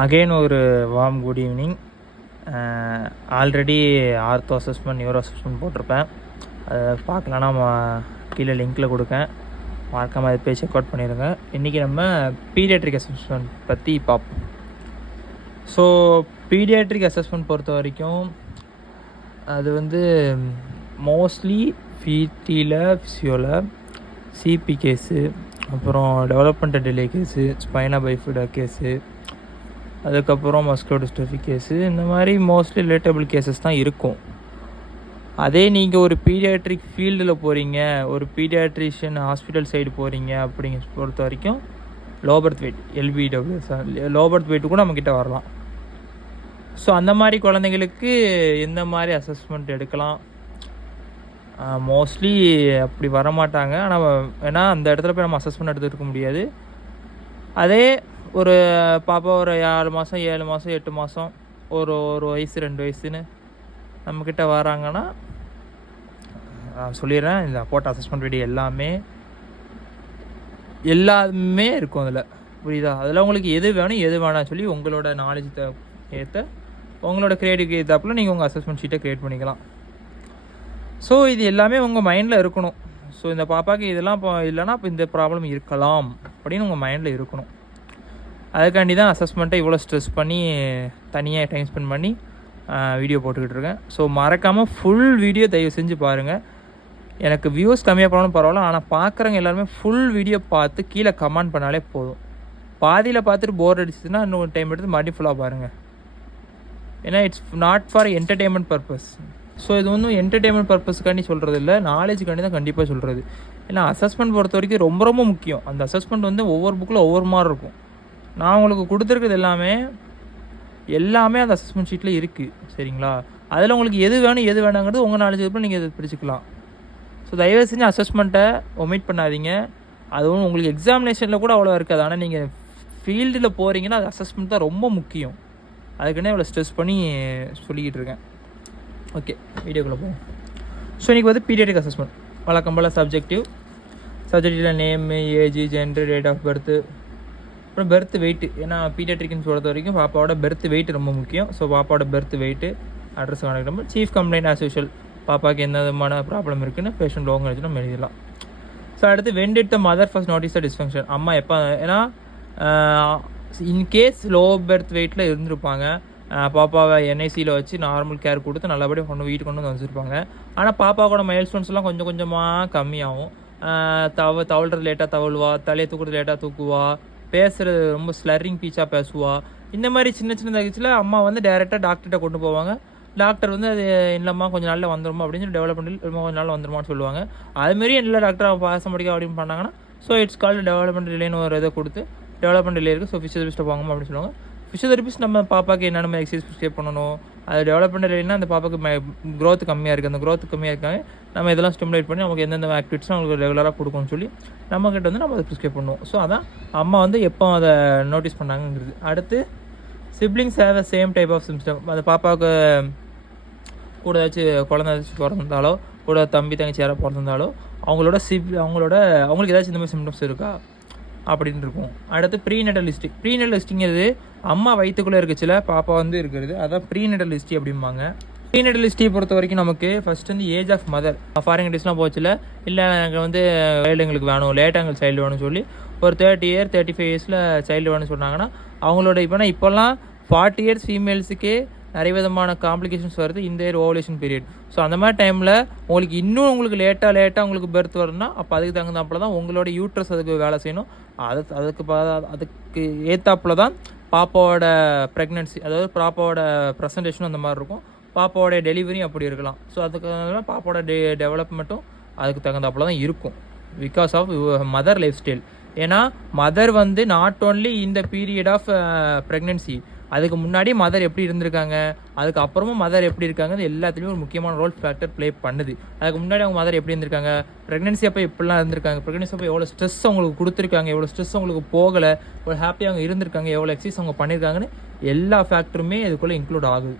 Again ஒரு warm good evening. Already ortho assessment neuro assessment போட்டிருப்பேன். அதை பார்க்கலன்னா கீழே லிங்க்கில் கொடுக்கேன், மறக்காமல் அதை போய் செக் அவுட் பண்ணிடுங்க. இன்றைக்கி நம்ம பீடியாட்ரிக் அசஸ்மெண்ட் பற்றி பார்ப்போம். ஸோ பீடியாட்ரிக் அசஸ்மெண்ட் பொறுத்த வரைக்கும் அது வந்து மோஸ்ட்லி பிடியில் ஃபிசியோவில் சிபி கேஸு, அப்புறம் டெவலப்மெண்ட் டிலே கேஸு, ஸ்பைனா பைஃபிடா கேஸு, அதுக்கப்புறம் மஸ்குலோடிஸ்ட்ரோஃபி கேஸு, இந்த மாதிரி மோஸ்ட்லி ரிலேட்டபிள் கேஸஸ் தான் இருக்கும். அதே நீங்கள் ஒரு பீடியாட்ரிக் ஃபீல்டில் போகிறீங்க, ஒரு பீடியாட்ரிஷியன் ஹாஸ்பிட்டல் சைடு போகிறீங்க அப்படிங்க பொறுத்த வரைக்கும் low birth wait LBWS low birth weight கூட நம்மக்கிட்ட வரலாம். ஸோ அந்த மாதிரி குழந்தைங்களுக்கு எந்த மாதிரி அசஸ்மெண்ட் எடுக்கலாம்? மோஸ்ட்லி அப்படி வரமாட்டாங்க. ஆனால் ஏன்னா அந்த இடத்துல போய் நம்ம அசஸ்மெண்ட் எடுத்துகிட்டு இருக்க முடியாது. அதே ஒரு பாப்பா ஒரு 6 மாதம் 7 மாதம் 8 மாதம் ஒரு வயசு 2 வயசுன்னு நம்மக்கிட்ட வராங்கன்னா நான் சொல்லிடுறேன், இந்த போட்ட அசஸ்மெண்ட் வீடியோ எல்லாமே இருக்கும் அதில், புரியுதா? அதில் உங்களுக்கு எது வேணும் எது வேணாம்னு சொல்லி உங்களோட நாலேஜ் ஏற்ற உங்களோட கிரியேட்டிவ் ஏற்றாப்புல நீங்கள் உங்கள் அசஸ்மெண்ட் ஷீட்டை க்ரியேட் பண்ணிக்கலாம். ஸோ இது எல்லாமே உங்கள் மைண்டில் இருக்கணும். ஸோ இந்த பாப்பாவுக்கு இதெல்லாம் இப்போ இல்லைனா இப்போ இந்த ப்ராப்ளம் இருக்கலாம் அப்படின்னு உங்கள் மைண்டில் இருக்கணும். அதுக்காண்டி தான் அசஸ்மெண்ட்டை இவ்வளோ ஸ்ட்ரெஸ் பண்ணி தனியாக டைம் ஸ்பெண்ட் பண்ணி வீடியோ போட்டுக்கிட்டு இருக்கேன். ஸோ மறக்காமல் ஃபுல் வீடியோ தயவு செஞ்சு பாருங்கள். எனக்கு வியூஸ் கம்மியாக போனாலும் பரவாயில்ல, ஆனால் பார்க்குறவங்க எல்லாருமே ஃபுல் வீடியோ பார்த்து கீழே கமெண்ட் பண்ணாலே போதும். பாதியில் பார்த்துட்டு போர் அடிச்சுன்னா இன்னொரு டைம் எடுத்து மறுபடியும் ஃபுல்லாக பாருங்கள். ஏன்னா it's not for entertainment purpose. So இது ஒன்றும் என்டர்டெயின்மெண்ட் பர்பஸ்க்காண்டி சொல்கிறது இல்லை, நாலேஜுக்காண்டி தான் கண்டிப்பாக சொல்கிறது. ஏன்னா அசஸ்மெண்ட் பொறுத்த வரைக்கும் ரொம்ப ரொம்ப முக்கியம். அந்த அசஸ்மெண்ட் வந்து ஒவ்வொரு புக்கில் ஒவ்வொரு மாதிரி இருக்கும். நான் உங்களுக்கு கொடுத்துருக்குறது எல்லாமே அந்த அசஸ்மெண்ட் ஷீட்டில் இருக்குது, சரிங்களா? அதில் உங்களுக்கு எது வேணும் எது வேணாங்கிறது உங்கள் நாலேஜ் அப்புறம் நீங்கள் அதை பிரிச்சுக்கலாம். ஸோ தயவு செஞ்சு அசஸ்மெண்ட்டை ஒமிட் பண்ணாதீங்க. அதுவும் உங்களுக்கு எக்ஸாமினேஷனில் கூட அவ்வளோ இருக்காது. ஆனால் நீங்கள் ஃபீல்டில் போகிறீங்கன்னா அது அசஸ்மெண்ட் தான் ரொம்ப முக்கியம். அதுக்குன்னே இவ்வளோ ஸ்ட்ரெஸ் பண்ணி சொல்லிக்கிட்டு இருக்கேன். ஓகே, வீடியோக்குள்ளே போவோம். ஸோ இன்றைக்கி வந்து பீடியாட்ரிக் அசஸ்மெண்ட் வழக்கம் போல் சப்ஜெக்டில் name, age, gender, date of birth, அப்புறம் பெர்த் வெயிட்டு. ஏன்னா பீடியாட்ரிக்னு பொறுத்த வரைக்கும் பாப்பாவோட பெர்த் வெயிட் ரொம்ப முக்கியம். ஸோ பாப்பாவோட birth weight, address contact number, chief complaint as usual, பாப்பாவுக்கு எந்த விதமான ப்ராப்ளம் இருக்குன்னு பேஷண்ட் லோங்க வச்சு நம்ம எழுதிடலாம். ஸோ அடுத்து when did the mother first notice the dysfunction, அம்மா எப்போ, ஏன்னா இன்கேஸ் லோ பெர்த் வெயிட்டில் இருந்திருப்பாங்க, பாப்பாவை NICயில் வச்சு நார்மல் கேர் கொடுத்து நல்லபடியாக வீட்டுக்கு கொண்டு வந்து வச்சுருப்பாங்க. ஆனால் பாப்பாவோட மைல் ஸ்டோன்ஸ்லாம் கொஞ்சம் கொஞ்சமாக கம்மியாகும். தவழ்கிறது லேட்டாக தவழுவா, தலையை தூக்குறது லேட்டாக தூக்குவா, பேசுகிறது ரொம்ப ஸ்லரிங் பீச்சாக பேசுவா. இந்த மாதிரி சின்ன தகவல் அம்மா வந்து டேரெக்டாக டாக்டர்கிட்ட கொண்டு போவாங்க. டாக்டர் வந்து அது இல்லைம்மா கொஞ்சம் நாளில் வந்துடுமா அப்படின்னு சொல்லி டெவலப்மெண்ட் கொஞ்சம் நாள் வந்துடுமான்னு சொல்லுவாங்க. அதுமாரி இல்லை டாக்டர் பாச முடியும் அப்படின்னு பண்ணாங்கன்னா ஸோ இட்ஸ் கால்டு டெவலப்மெண்ட் டிலேன்னு ஒரு இதை கொடுத்து டெவலப்மெண்ட் டிலே இருக்குது, ஸோ ஃபிசியோதெரபிஸ்ட்டை வாங்கணும் அப்படின்னு சொல்லுவாங்க. ஃபிசியோதெரபிஸ்ட் நம்ம பாப்பாக்கு என்னென்ன எக்ஸசைஸ் ப்ரிஸ்கிரைப் பண்ணணும், அது டெவலப்மெண்ட் இல்லைன்னா அந்த பாப்பாக்கு க்ரோத் கம்மியாக இருக்குது, அந்த க்ரோத் கம்மியாக இருக்காங்க, நம்ம இதெல்லாம் ஸ்டிமுலேட் பண்ணி நமக்கு எந்தெந்த ஆக்டிவிட்டிஸும் அவங்களுக்கு ரெகுலராக கொடுக்கணும்னு சொல்லி நம்மக்கிட்ட வந்து நம்ம அதை ப்ரிஸ்கிரைப் பண்ணுவோம். ஸோ அதான் அம்மா வந்து எப்போ அதை நோட்டீஸ் பண்ணாங்கிறது. அடுத்து siblings have a same type of symptom. அந்த பாப்பாவுக்கு கூட ஏதாச்சும் குழந்தை ஏதாச்சும் பிறந்திருந்தாலோ, கூட தம்பி தங்கச்சி யாராவது பிறந்திருந்தாலோ அவங்களுக்கு ஏதாச்சும் இந்த மாதிரி சிம்டம்ஸ் இருக்கா அப்படின்னு இருக்கும். அடுத்து ப்ரீநெட்டல் ஹிஸ்ட்ரி. ப்ரீநெட்டல் ஹிஸ்ட்ரிங்கிறது அம்மா வயிற்றுக்குள்ளே இருக்குச்சுல பாப்பா வந்து இருக்கிறது, அதான் ப்ரீநெட்டல் ஹிஸ்ட்ரி அப்படிம்பாங்க. ப்ரீநெட்டல் ஹிஸ்ட்ரி பொறுத்த வரைக்கும் நமக்கு ஃபஸ்ட் வந்து ஏஜ் ஆஃப் மதர், ஃபாரின் கண்ட்ரீஸ்லாம் போச்சுல, இல்லை எனக்கு வந்து சைல்டு எங்களுக்கு வேணும், லேட்டாக எங்களுக்கு சைல்டு வேணும்னு சொல்லி ஒரு 30 இயர் 35 இயர்ஸில் சைல்டு வேணும்னு சொன்னாங்கன்னா அவங்களோட இப்போல்லாம் 40 இயர்ஸ் ஃபீமேல்ஸுக்கே நிறைய விதமான காம்ப்ளிகேஷன்ஸ் வருது இந்த இயர் ஓவலேஷன் பீரியட். ஸோ அந்த மாதிரி டைமில் உங்களுக்கு லேட்டாக உங்களுக்கு பெர்த் வரும்னா அப்போ அதுக்கு தகுந்தாப்புல தான் உங்களோட யூட்ரஸ் அதுக்கு வேலை செய்யணும். அதுக்கு ஏற்றாப்புல தான் பாப்பாவோட ப்ரெக்னன்சி, அதாவது பாப்பாவோட ப்ரெசன்டேஷனும் அந்த மாதிரி இருக்கும், பாப்பாவோட டெலிவரியும் அப்படி இருக்கலாம். ஸோ அதுக்கு பாப்பாவோட டெவலப்மெண்ட்டும் அதுக்கு தகுந்தாப்புல தான் இருக்கும் because of mother lifestyle. ஏன்னா மதர் வந்து நாட் ஓன்லி இந்த பீரியட் ஆஃப் ப்ரெக்னன்சி, அதுக்கு முன்னாடி மதர் எப்படி இருந்திருக்காங்க, அதுக்கு அப்புறமும் மதர் எப்படி இருக்காங்க, எல்லாத்துலேயும் ஒரு முக்கியமான ரோல் ஃபேக்டர் ப்ளே பண்ணுது. அதுக்கு முன்னாடி அவங்க மதர் எப்படி இருந்திருக்காங்க, ப்ரெக்னன்சி அப்போ எப்படிலாம் இருந்திருக்காங்க, ப்ரெக்னன்சி அப்போ எவ்வளோ ஸ்ட்ரெஸ் அவங்களுக்கு கொடுத்துருக்காங்க, எவ்வளோ ஸ்ட்ரெஸ் அவங்களுக்கு போகலை, எவ்வளோ ஹாப்பியாக அவங்க இருந்திருக்காங்க, எவ்வளோ எக்ஸசைஸ் அவங்க பண்ணியிருக்காங்கன்னு எல்லா ஃபேக்டருமே இதுக்குள்ளே இன்க்ளூட் ஆகுது.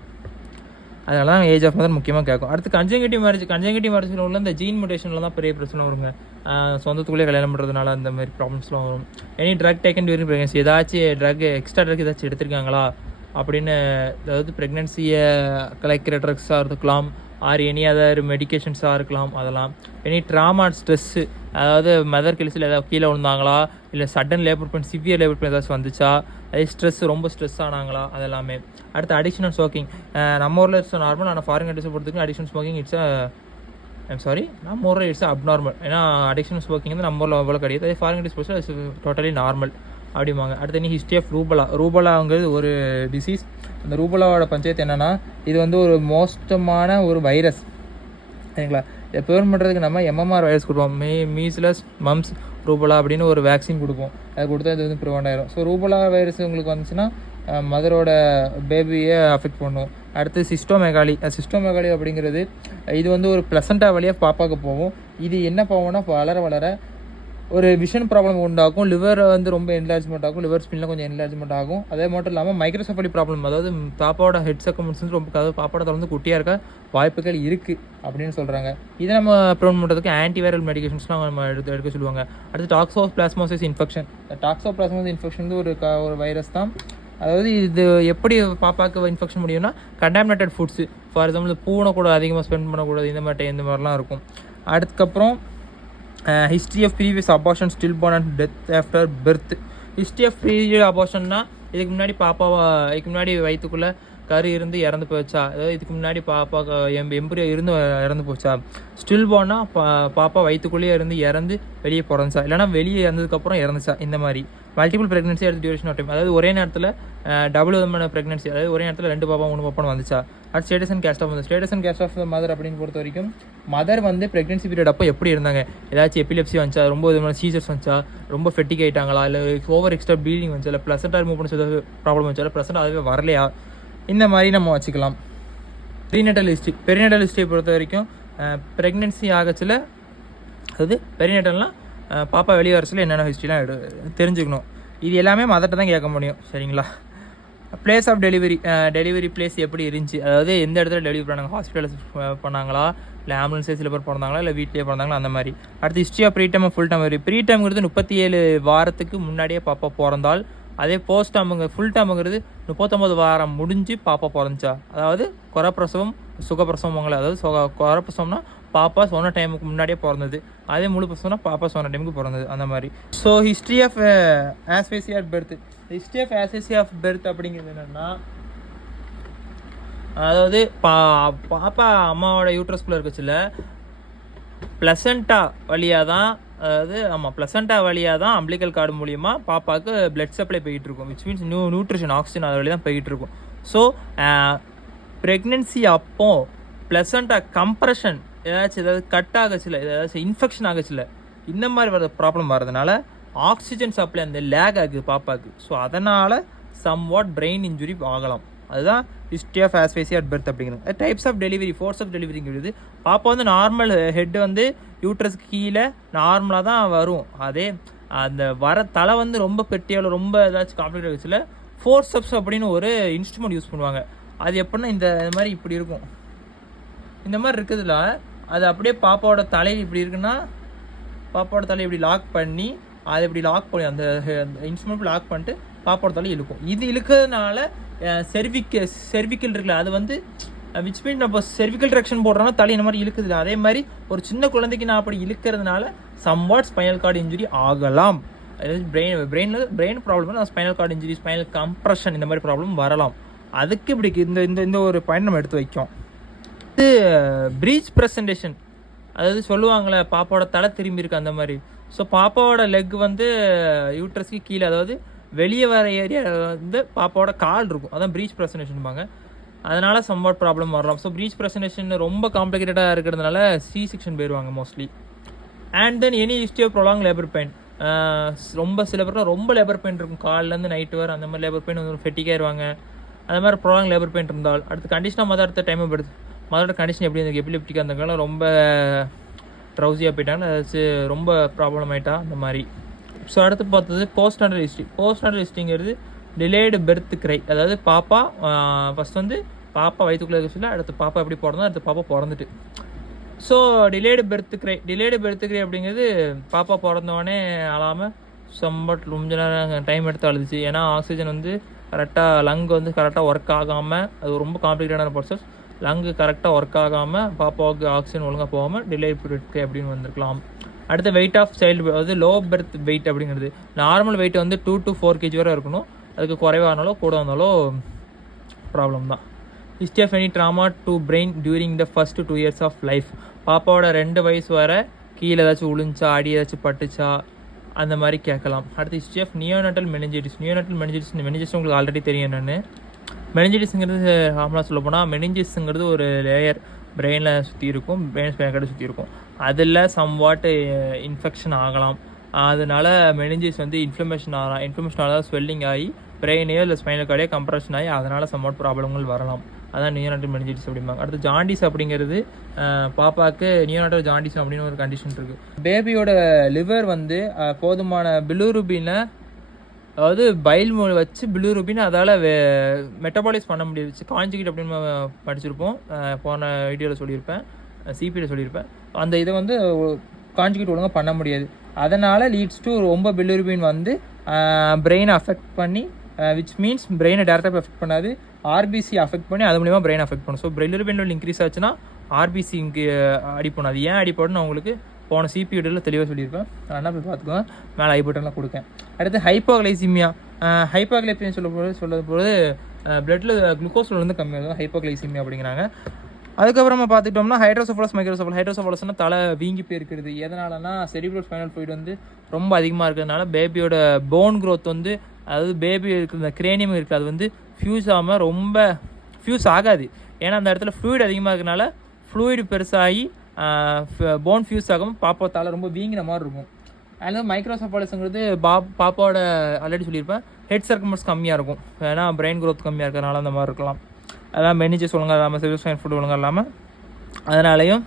அதனால தான் ஏஜ் ஆஃப் மதர் முக்கியமாக கேட்கும். அடுத்து கன்ஜங்கேட்டிவ் மேரேஜில் உள்ள இந்த ஜீன் முட்டேஷனில் தான் பெரிய பிரச்சனை வருங்க. சொந்தத்துக்குள்ளேயே கல்யாணம் பண்ணுறதுனால அந்த மாதிரி ப்ராப்ளம்ஸ்லாம் வரும். Any drug taken during pregnancy, ஏதாச்சும் எக்ஸ்ட்ரா ட்ரக் ஏதாச்சும் எடுத்திருக்காங்களா அப்படின்னு, அதாவது ப்ரெக்னன்சியை கலைக்கிற ட்ரக்ஸாக இருக்கலாம், ஆர் எனி அதர் மெடிக்கேஷன்ஸாக இருக்கலாம். அதெல்லாம் எனி ட்ராமா ஸ்ட்ரெஸ்ஸு, அதாவது மதர் கெலிஸில் ஏதாவது கீழே விழுந்தாங்களா, இல்லை sudden labour pain, severe labour pain ஏதாச்சும் வந்துச்சா, அதே ரொம்ப ஸ்ட்ரெஸ் ஆனாங்களா, அதெல்லாமே. அடுத்து அடிக்ஷன் அண்ட் ஸ்மோக்கிங். நம்ம ஊரில் இட்ஸ் நார்மல், ஆனால் ஃபாரின் கண்ட்ரிஸை பொறுத்தவரைக்கும் அடிக்ஷன் ஸ்மோக்கிங் நம்ம ஊரில் இட்ஸ் அப்நார்மல். ஏன்னா அடிக்ஷன் ஸ்மோக்கிங் வந்து நம்ம ஊரில் அவ்வளோ கிடையாது. அதே ஃபாரின் கண்ட்ரிஸ் பொறுத்த இட்ஸ் டோட்டலி நார்மல் அப்படிம்பாங்க. அடுத்து நீ ஹிஸ்ட்ரி ஆஃப் ரூபலாங்கிறது ஒரு டிசீஸ். அந்த ரூபலாவோட பஞ்சாயத்து என்னென்னா, இது வந்து ஒரு மோசமான ஒரு வைரஸ், சரிங்களா. இதை ப்ரிவென்ட் பண்ணுறதுக்கு நம்ம எம்எம்ஆர் வைரஸ் கொடுப்போம். மீஸ்லஸ், மம்ஸ், ரூபலா அப்படின்னு ஒரு வேக்சின் கொடுப்போம். அதை கொடுத்தா இது வந்து ப்ரிவென்ட் ஆயிரும். ஸோ ரூபலா வைரஸ் உங்களுக்கு வந்துச்சுன்னா மதரோட பேபியை அஃபெக்ட் பண்ணும். அடுத்து சிஸ்டோமெகாலி அப்படிங்கிறது, இது வந்து ஒரு ப்ளசண்டா வழியாக பாப்பாவுக்கு போகும். இது என்ன போகும்னா, வளர வளர ஒரு விஷன் ப்ராப்ளம் உண்டாகும். லிவர் வந்து ரொம்ப என்லார்ஜ்மெண்ட் ஆகும், லிவர் ஸ்பின்ல கொஞ்சம் என்லார்ஜ்மெண்ட் ஆகும். அதே மட்டும் இல்லாமல் மைக்ரோசெஃபலி ப்ராப்ளம், அதாவது பாப்பாவோட ஹெட் சர்க்கம்ஃபரன்ஸ் ரொம்ப, அதாவது பாப்பாவோட தலை வந்து குட்டியாக இருக்க வாய்ப்புகள் இருக்குது அப்படின்னு சொல்கிறாங்க. இதை நம்ம ப்ரிவென்ட் பண்ணுறதுக்கு ஆன்டிவைரல் மெடிகேஷன்ஸ்லாம் நம்ம எடுக்க சொல்லுவாங்க. அடுத்து டாக்ஸோபிளாஸ்மோசிஸ் இன்ஃபெக்ஷன். டாக்ஸோபிளாஸ்மோசிஸ் இன்ஃபெக்ஷன் வந்து ஒரு வைரஸ் தான். அதாவது இது எப்படி பாப்பாவுக்கு இன்ஃபெக்ஷன் முடியும்னா, கண்டாமினேட்டட் ஃபுட்ஸு, ஃபார் எக்ஸாம்பிள் பூனை கூட அதிகமாக ஸ்பெண்ட் பண்ணக்கூடாது, இந்த மாதிரிலாம் இருக்கும். அதுக்கப்புறம் history of previous abortion, stillborn and death after birth. History of previous அபார்ஷன்னா, இதுக்கு முன்னாடி வயிற்றுக்குள்ளே கரு இருந்து இறந்து போச்சா, அதாவது இதுக்கு முன்னாடி பாப்பா எம்பரியோ இருந்து இறந்து போச்சா. ஸ்டில் பார்ன்னா பாப்பா வயிற்றுக்குள்ளேயே இறந்து வெளியே பிறந்துச்சா, இல்லைனா வெளியே இறந்ததுக்கப்புறம் இறந்துச்சா, இந்த மாதிரி. மல்டிபிள் ப்ரெக்னன்சி அடுத்த டியூரேஷன் ஆஃப் டைம், அதாவது ஒரே நேரத்தில் டபுள் விதமான ப்ரெக்னன்சி, அதாவது ஒரே நேரத்தில் 2 பாப்பா 3 பாப்பான்னு வந்துச்சா. அடுத்து status and caste of the mother அப்படின்னு பொறுத்த வரைக்கும், மதர் வந்து ப்ரெக்னன்சி பீரியட் அப்போ எப்படி இருந்தாங்க, ஏதாச்சும் எபிலெப்சி வந்துச்சா, ரொம்ப விதமான சீசர்ஸ் வந்துச்சா, ரொம்ப ஃபெட்டிக் ஆகிட்டாங்களா, இல்லை ஓவர் எக்ஸ்ட்ரா ப்ளீடிங் வந்துச்சா, இல்லை ப்ளசண்டாக ரிமூவ் பண்ண ஏதாவது ப்ராப்ளம் வந்துச்சா, இல்லை ப்ளசண்டாக அதுவே வரலையா, இந்த மாதிரி நம்ம வச்சுக்கலாம். பெரிநேட்டல் ஹிஸ்ட்ரியை பொறுத்த வரைக்கும் ப்ரெக்னென்சி ஆகச்சில், அதாவது பெரிநேட்டல்னால் பாப்பா வெளியே வரச்சில் என்னென்ன ஹிஸ்ட்ரிலாம் தெரிஞ்சுக்கணும். இது எல்லாமே மதர்கிட்ட தான் கேட்க முடியும், சரிங்களா. பிளேஸ் ஆஃப் டெலிவரி பிளேஸ் எப்படி இருந்துச்சு, அதாவது எந்த இடத்துல டெலிவரி பண்ணாங்க, ஹாஸ்பிட்டல்ஸ் பண்ணாங்களா, இல்லை ஆம்புலன்ஸே சில பேர் பிறந்தாங்களா, இல்லை வீட்டிலே பிறந்தாங்களா, அந்த மாதிரி. அடுத்து history of pre time, full time. Pre டைம்ங்கிறது 37 வாரத்துக்கு முன்னாடியே பாப்பா பிறந்தால், அதே போஸ்ட் டைமுங்க ஃபுல் டைமுங்கிறது 39 வாரம் முடிஞ்சு பாப்பா பிறந்துச்சா, அதாவது குறப்பிரசவம் சுகப்பிரசவங்கள, அதாவது குறப்பிரசவம்னா பாப்பா சொன்ன டைமுக்கு முன்னாடியே பிறந்தது, அதே முழு பிரசவம்னா பாப்பா சொன்ன டைமுக்கு பிறந்தது, அந்த மாதிரி. So history of asphyxia of birth. History of asphyxia of birth அப்படிங்கிறது என்னென்னா, அதாவது பாப்பா அம்மாவோட யூட்ரஸ்குள்ளே இருக்கச்சில்ல பிளசண்டா வழியாக தான், அதாவது பிளசண்டா வழியாக தான் அம்பிளிக்கல் கார்டு மூலிமா பாப்பாவுக்கு பிளட் சப்ளை போய்கிட்டு இருக்கும், விச் மீன்ஸ் நியூட்ரிஷன், ஆக்சிஜன் அது வழி தான் போய்கிட்டு இருக்கும். ஸோ ப்ரெக்னென்சி அப்போ பிளசண்டா கம்ப்ரெஷன் ஏதாச்சும் கட் ஆகச்சில்ல, ஏதாச்சும் இன்ஃபெக்ஷன் ஆகச்சில்ல, இந்த மாதிரி வர ப்ராப்ளம் வரதுனால ஆக்சிஜன் சப்ளை அந்த லேக் ஆகுது பாப்பாவுக்கு. ஸோ அதனால் சம்வாட் பிரெயின் இன்ஜுரி ஆகலாம். அதுதான் history of asphyxia at birth அப்படிங்கிறது. Types of delivery, force of டெலிவரிங்கிறது, பாப்பா வந்து நார்மல் ஹெட் வந்து யூட்ரஸ்க்கு கீழே நார்மலாக தான் வரும். அதே அந்த வர தலை வந்து ரொம்ப பெட்டியால் ரொம்ப ஏதாச்சும் காம்ப்ளிகேட் ஆகிடுச்சுல, ஃபோர்செப்ஸ் அப்படின்னு ஒரு இன்ஸ்ட்ருமெண்ட் யூஸ் பண்ணுவாங்க. அது எப்படின்னா இந்த மாதிரி இப்படி இருக்கும், இந்த மாதிரி இருக்குதுல, அது அப்படியே பாப்பாவோட தலை இப்படி இருக்குன்னா, பாப்பாவோட தலை இப்படி லாக் பண்ணி, அதை இப்படி லாக் பண்ணி அந்த இன்ஸ்ட்ருமெண்ட் லாக் பண்ணிட்டு பாப்பாவோட தலை இழுக்கும். இது இழுக்கிறதுனால செர்விக்கல் இருக்குல்ல, அது வந்து விச் மீன் நம்ம செர்விக்கல் ட்ராக்ஷன் போடுறோம்னா தலை இந்த மாதிரி இழுக்குது. அதே மாதிரி ஒரு சின்ன குழந்தைக்கு நான் அப்படி இழுக்கிறதுனால சம்வாட் ஸ்பைனல் கார்டு இன்ஜுரி ஆகலாம். அதாவது brain problem, spinal cord injury, spinal compression, இந்த மாதிரி ப்ராப்ளம் வரலாம். அதுக்கு இப்படி இந்த ஒரு பாயிண்ட் நம்ம எடுத்து வைக்கோம். இது ப்ரீச் ப்ரெசன்டேஷன், அதாவது சொல்லுவாங்களே பாப்பாவோட தலை திரும்பி இருக்கு அந்த மாதிரி. ஸோ பாப்பாவோட லெக் வந்து யூட்ரஸ்க்கு கீழே, அதாவது வெளியே வர ஏரியா வந்து பாப்பாவோட கால் இருக்கும், அதான் ப்ரீச் ப்ரெசன்டேஷன்பாங்க. அதனால சம்வாட் ப்ராப்ளம் வரலாம். ஸோ ப்ரீச் ப்ரெசன்டேஷன் ரொம்ப காம்ப்ளிகேட்டடாக இருக்கிறதுனால C-செக்ஷன் போயிடுவாங்க mostly. And then any history of prolong labour pain, ரொம்ப சில பேருக்கு ரொம்ப லேபர் பெயின் இருக்கும், காலிலேருந்து நைட்டு வர அந்த மாதிரி லேபர் பெயின் வந்து ஃபெட்டிக்காயிருவாங்க. அந்த மாதிரி ப்ரொலாங் லேபர் பெயின் இருந்தால். அடுத்து கண்டிஷனாக மதர் அடுத்த டைம் எடுத்து மதரோட கண்டிஷன் எப்படி இருந்தது, எபிலிப்டிக்காக இருந்ததுனால ரொம்ப ட்ரௌசியாக போயிட்டாங்க, அதாச்சும் ரொம்ப ப்ராப்ளம் ஆகிட்டா அந்த மாதிரி. ஸோ அடுத்து பார்த்தது போஸ்ட் நாட்டல் ஹிஸ்ட்ரிங்கிறது டிலேடு பெர்த் கிரை, அதாவது பாப்பா ஃபஸ்ட் வந்து பாப்பா வயிற்றுக்குள்ளே இருக்க சொல்ல அடுத்து பாப்பா எப்படி பிறந்தோ அடுத்து பாப்பா பிறந்துட்டு. ஸோ டிலேடு பெர்த்து கிரை அப்படிங்கிறது பாப்பா பிறந்தோடனே அழாமல் சம்பட் ரொம்ப நேரம் டைம் எடுத்து அழுதுச்சு. ஏன்னா ஆக்சிஜன் வந்து கரெக்டாக லங் வந்து கரெக்டாக ஒர்க் ஆகாமல், அது ரொம்ப காம்ப்ளிகேட்டான ப்ராசஸ். லங்கு கரெக்டாக ஒர்க் ஆகாமல் பாப்பாவுக்கு ஆக்சிஜன் ஒழுங்காக போகாமல் டிலேடு பெர்த் கிரை அப்படின்னு வந்திருக்கலாம். அடுத்த வெயிட் ஆஃப் சைல்டு, அதாவது லோ பர்த் வெயிட் அப்படிங்கிறது நார்மல் வெயிட் வந்து 2 to 4 kg வரை இருக்கணும். அதுக்கு குறைவானாலோ கூட வந்தாலும் ப்ராப்ளம் தான். History of any trauma to brain during the first 2 years of life. பாப்பாவோட 2 வயசு வரை கீழே ஏதாச்சும் விழுந்துச்சா, அடி ஏதாச்சும் பட்டுச்சா, அந்த மாதிரி கேட்கலாம். அடுத்து history of neonatal meningitis. Meningitis உங்களுக்கு ஆல்ரெடி தெரியும் என்னென்னு. மெனிஞ்சைட்டிஸுங்கிறது நார்மலாக சொல்ல போனால் மெனிஞ்சைட்டிஸுங்கிறது ஒரு லேயர் பிரெயினில் சுற்றி இருக்கும், பிரெயின் ஸ்பைனல் சுற்றி இருக்கும். அதில் சம்வாட் இன்ஃபெக்ஷன் ஆகலாம். அதனால மெனிஞ்சைட்டிஸ் வந்து இன்ஃப்ளமேஷன் ஆகலாம், ஸ்வெல்லிங் ஆகி பிரெயினையோ இல்லை ஸ்பைனல் கார்டையோ கம்ப்ரெஷன் ஆகி அதனால் சம்வாட் ப்ராப்ளங்கள் வரலாம். அதான் நியோனாட்டல் மெனிஞ்சைட்டிஸ் அப்படிம்பாங்க. அடுத்து ஜாண்டிஸ் அப்படிங்கிறது பாப்பாவுக்கு நியோனாட்டல் ஜாண்டிஸ் அப்படின்னு ஒரு கண்டிஷன் இருக்குது. பேபியோட லிவர் வந்து போதுமான பிலிரூபினை, அதாவது பைல் வச்சு பிலிரூபின் அதால் மெட்டபாலைஸ் பண்ண முடியாது. காஞ்சிகிட் அப்படின்னு படிச்சிருப்போம், போன வீடியோவில் சொல்லியிருப்பேன், சிபியில் சொல்லியிருப்பேன். அந்த இதை வந்து காஞ்சிகிட் ஒழுங்காக பண்ண முடியாது. அதனால் லீட்ஸ் டு ரொம்ப பிலிரூபின் வந்து பிரெயினை அஃபெக்ட் பண்ணி, விச் மீன்ஸ் பிரெயினை டேரெக்டாக அஃபெக்ட் பண்ணாது, ஆர்பிசி அஃபெக்ட் பண்ணி அது மூலிமா பிரெயின் அஃபெக்ட் பண்ணும். ஸோ பிலிரூபின் லெவல் இன்க்ரீஸ் ஆச்சுன்னா ஆர்பிசி இங்கே அடிப்படும். அது ஏன் அடிப்படும் நான் உங்களுக்கு போன சிபியூடில் தெளிவாக சொல்லியிருப்பேன், அதனால் போய் பார்த்துக்கோங்க. மேலே ஐ பட்டன்லாம் கொடுக்கேன். அடுத்து ஹைப்போகிளைசிமியா. ஹைப்போகிளைசிமியா சொல்லும்போது பிளட்டில் குளுக்கோஸ் லெவல் வந்து கம்மியாகும், ஹைப்போகிளைசிமியா அப்படிங்கிறாங்க. அதுக்கப்புறமா பார்த்துட்டோம்னா ஹைட்ரோசோஃபலஸ்னால் தலை வீங்கி போயிருக்கிறது. எதனாலனா செரிப்ரோ ஸ்பைனல் ஃப்ளூயிட் வந்து ரொம்ப அதிகமாக இருக்கிறதுனால பேபியோட போன் க்ரோத் வந்து, அதாவது பேபி இருக்கிற இந்த கிரேனியம் இருக்குது அது வந்து ஃபியூஸ் ஆகாது. ஏன்னா அந்த இடத்துல ஃப்ளூயிட் அதிகமாக இருக்கிறதுனால ஃப்ளூயிட் பெருசாகி போன் ஃபியூஸ் ஆகாமல் பாப்பா தலை ரொம்ப வீங்கின மாதிரி இருக்கும். அதில் மைக்ரோசோஃபாலஸ்ங்கிறது பாப்பாவோட ஆல்ரெடி சொல்லியிருப்பேன், ஹெட் சர்க்கம்ஃபரன்ஸ் கம்மியாக இருக்கும். ஏன்னா பிரெயின் க்ரோத் கம்மியாக இருக்கிறதுனால அந்த மாதிரி இருக்கலாம். அதான் மெனிஞ்சஸ் ஒழுங்காக இல்லாமல், செரிப்ரோ ஸ்பைனல் ஃப்ளூயிட் ஒழுங்காக இல்லாமல், அதனாலையும்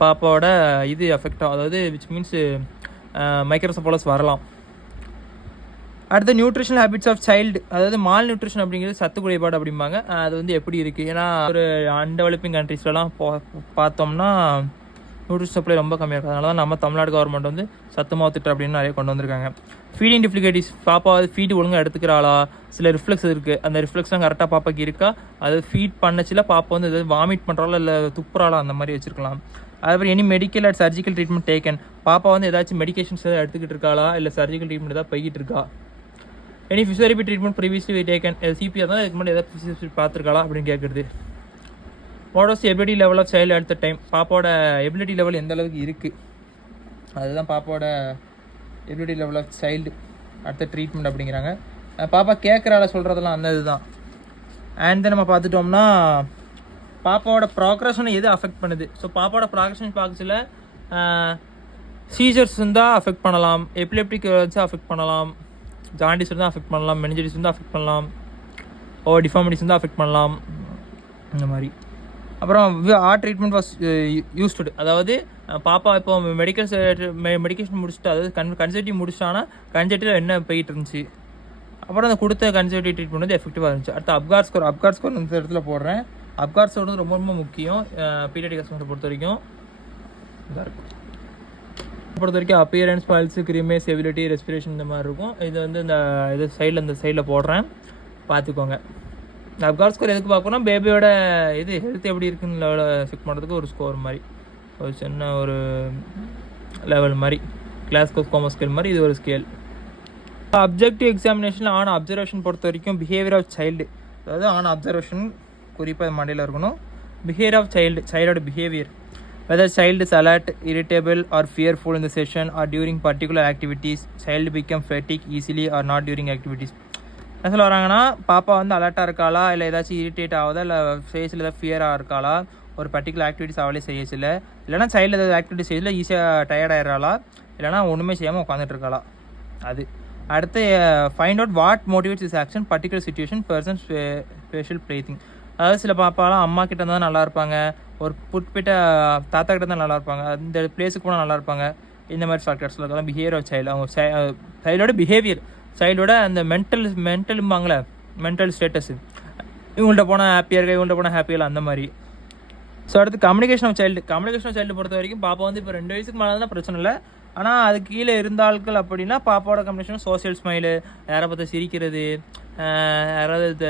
பாப்பாவோட இது அஃபெக்ட் ஆகும், அதாவது விச் மீன்ஸ் மைக்ரோசோஃபாலஸ் வரலாம். அடுத்து நியூட்ரிஷனல் ஹேபிட்ஸ் ஆஃப் சைல்டு, அதாவது மால் நியூட்ரிஷன் அப்படிங்கிறது சத்து குறைபாடு அப்படிம்பாங்க. அது வந்து எப்படி இருக்குது, ஏன்னா ஒரு அன்டெவலப்பிங் கண்ட்ரீஸ்லாம் பார்த்தோம்னா நியூட்ரிஷன் சப்ளை ரொம்ப கம்மியாக இருக்குது. அதனால தான் நம்ம தமிழ்நாடு கவர்மெண்ட் வந்து சத்துமாவு திட்டம் அப்படின்னு நிறைய கொண்டு வந்திருக்காங்க. ஃபீடிங் டிஃபிகல்ட்டிஸ், பாப்பா ஃபீடு ஒழுங்காக எடுத்துக்கிறாளா, சில ரிஃப்ளெக்ஸ் இருக்குது, அந்த ரிஃப்ளெக்ஸ்லாம் கரெக்டாக பாப்பாக்கு இருக்கா, அது ஃபீட் பண்ணச்சில பாப்பா வந்து எதாவது வாமிட் பண்ணுறாளோ இல்லை துப்புறாளோ அந்த மாதிரி வச்சுருக்கலாம். அதுக்கப்புறம் any medical and surgical treatment taken, பாப்பா வந்து ஏதாச்சும் மெடிக்கேஷன்ஸ் எதாவது எடுத்துக்கிட்டு இருக்காளா, இல்லை சர்ஜிக்கல் ட்ரீட்மெண்ட் எதாவது போய்கிட்டு இருக்கா. Any physiotherapy treatment previously taken, CPR தான் இதுக்கு முன்னாடி எதாவது ஃபிசியோதெரபி பார்த்துருக்காளா அப்படின்னு கேட்குறது. What was ability level of child at the time, பாப்பாவோட எபிலிட்டி லெவல் எந்த அளவுக்கு இருக்குது, அதுதான் பாப்பாவோட எபிலிட்டி லெவல் ஆஃப் சைல்டு அடுத்த ட்ரீட்மெண்ட் அப்படிங்கிறாங்க. பாப்பா கேட்குறால சொல்கிறதெல்லாம் அந்த இதுதான். அண்ட் தென் நம்ம பார்த்துட்டோம்னா பாப்பாவோட ப்ராக்ரஷனை எது அஃபெக்ட் பண்ணுது. ஸோ பாப்பாவோட ப்ராக்ரஷன் பார்க்கச்சில சீசர்ஸ் இருந்தால் அஃபெக்ட் பண்ணலாம், எபிலெப்டிக் வச்சு அஃபெக்ட் பண்ணலாம், ஜாண்டிஸ் இருந்தால் அஃபெக்ட் பண்ணலாம், மெனிஞ்சைட்டிஸ் இருந்தால் அஃபெக்ட் பண்ணலாம், டிஃபார்மிட்டிஸ் இருந்தால் அஃபெக்ட் பண்ணலாம், இந்த மாதிரி. அப்புறம் ஆர் ட்ரீட்மெண்ட் வாஸ் யூஸ்டு, அதாவது பாப்பா இப்போ மெடிக்கேஷன் முடிச்சுட்டு, அதாவது கன்சர்வேட்டிவ் முடிச்சிட்டானா கன்சர்வேட்டிவ் என்ன போயிட்டு இருந்துச்சு, அப்புறம் அந்த கொடுத்த கன்சர்வேட்டிவ் ட்ரீட்மெண்ட் வந்து எஃபெக்டிவாக இருந்துச்சு. அடுத்து அப்கார் ஸ்கோர் இந்த இடத்துல போடுறேன். அப்கார் ஸ்கோர் வந்து ரொம்ப ரொம்ப முக்கியம் பீடியாட்ரிக் கஸ்டமரை பொறுத்த வரைக்கும். இதாக இருக்கும் பொறுத்த வரைக்கும் அப்பியரன்ஸ், பல்ஸ், கிரிமேஸ், எபிலிட்டி, ரெஸ்பிரேஷன் இந்த மாதிரி இருக்கும். இது வந்து இந்த சைடில் போடுறேன், பார்த்துக்கோங்க. இந்த அப்கார் ஸ்கோர் எதுக்கு பார்க்கணும், பேபியோட இது ஹெல்த் எப்படி இருக்குன்னு லெவலை செக் பண்ணுறதுக்கு ஒரு ஸ்கோர் மாதிரி, ஒரு சின்ன ஒரு லெவல் மாதிரி, கிளாஸ்கோ கோமோ ஸ்கேல் மாதிரி இது ஒரு scale. Objective examination on observation பொறுத்த வரைக்கும் பிஹேவியர் ஆஃப் சைல்டு, அதாவது ஆன் அப்சர்வேஷன் குறிப்பாக மண்டையில் இருக்கணும். பிஹேவியர் ஆஃப் சைல்டோட behaviour, whether child is alert, irritable or fearful in the session or during particular activities, child become fatigue easily or not during activities. என்ன சொல்ல வராங்கன்னா, பாப்பா வந்து அலர்ட்டாக இருக்காளா, இல்லை ஏதாச்சும் இரிட்டேட் ஆகுதா, இல்லை ஃபேஸில் ஏதாவது ஃபியராக இருக்காளா, ஒரு பர்டிகுலர் ஆக்டிவிட்டிஸ் அவளே செய்யச்சில்ல, இல்லைனா சைல்டு ஏதாவது ஆக்டிவிட்டிஸ் செய்யல ஈஸியாக டயர்ட் ஆயிடுறாளா, இல்லைனா ஒன்றுமே செய்யாமல் உட்காந்துட்டு இருக்காளா. அது அடுத்து find out what motivates is action particular situation person special plaything. அதாவது சில பாப்பாலாம் அம்மா கிட்ட இருந்தால் நல்லா இருப்பாங்க, ஒரு புட்பிட்ட தாத்தா கிட்ட தான் நல்லா இருப்பாங்க, அந்த பிளேஸுக்கு போனால் நல்லா இருப்பாங்க. இந்த மாதிரி ஃபேக்டர்ஸில் இருக்கலாம். பிஹேவியர் ஆஃப் சைல்டு, அவங்க சைல்டோட பிஹேவியர், சைல்டோட அந்த மென்டல்பாங்களே மென்டல் ஸ்டேட்டஸு, இவங்கள்ட்ட போனால் ஹாப்பியாக இருக்கா, இவங்கள்ட்ட போனால் ஹாப்பியாக இல்லை, அந்த மாதிரி. ஸோ அடுத்து கம்யூனிகேஷன் ஆஃப் சைல்டு பொறுத்த வரைக்கும் பாப்பா வந்து இப்போ 2 வயசுக்கு மேலே தான் பிரச்சனை இல்லை. ஆனால் அது கீழே இருந்த ஆட்கள் அப்படின்னா பாப்பாவோட கம்யூனிகேஷன் சோசியல் ஸ்மைலு, யாரை பார்த்து சிரிக்கிறது, யாராவது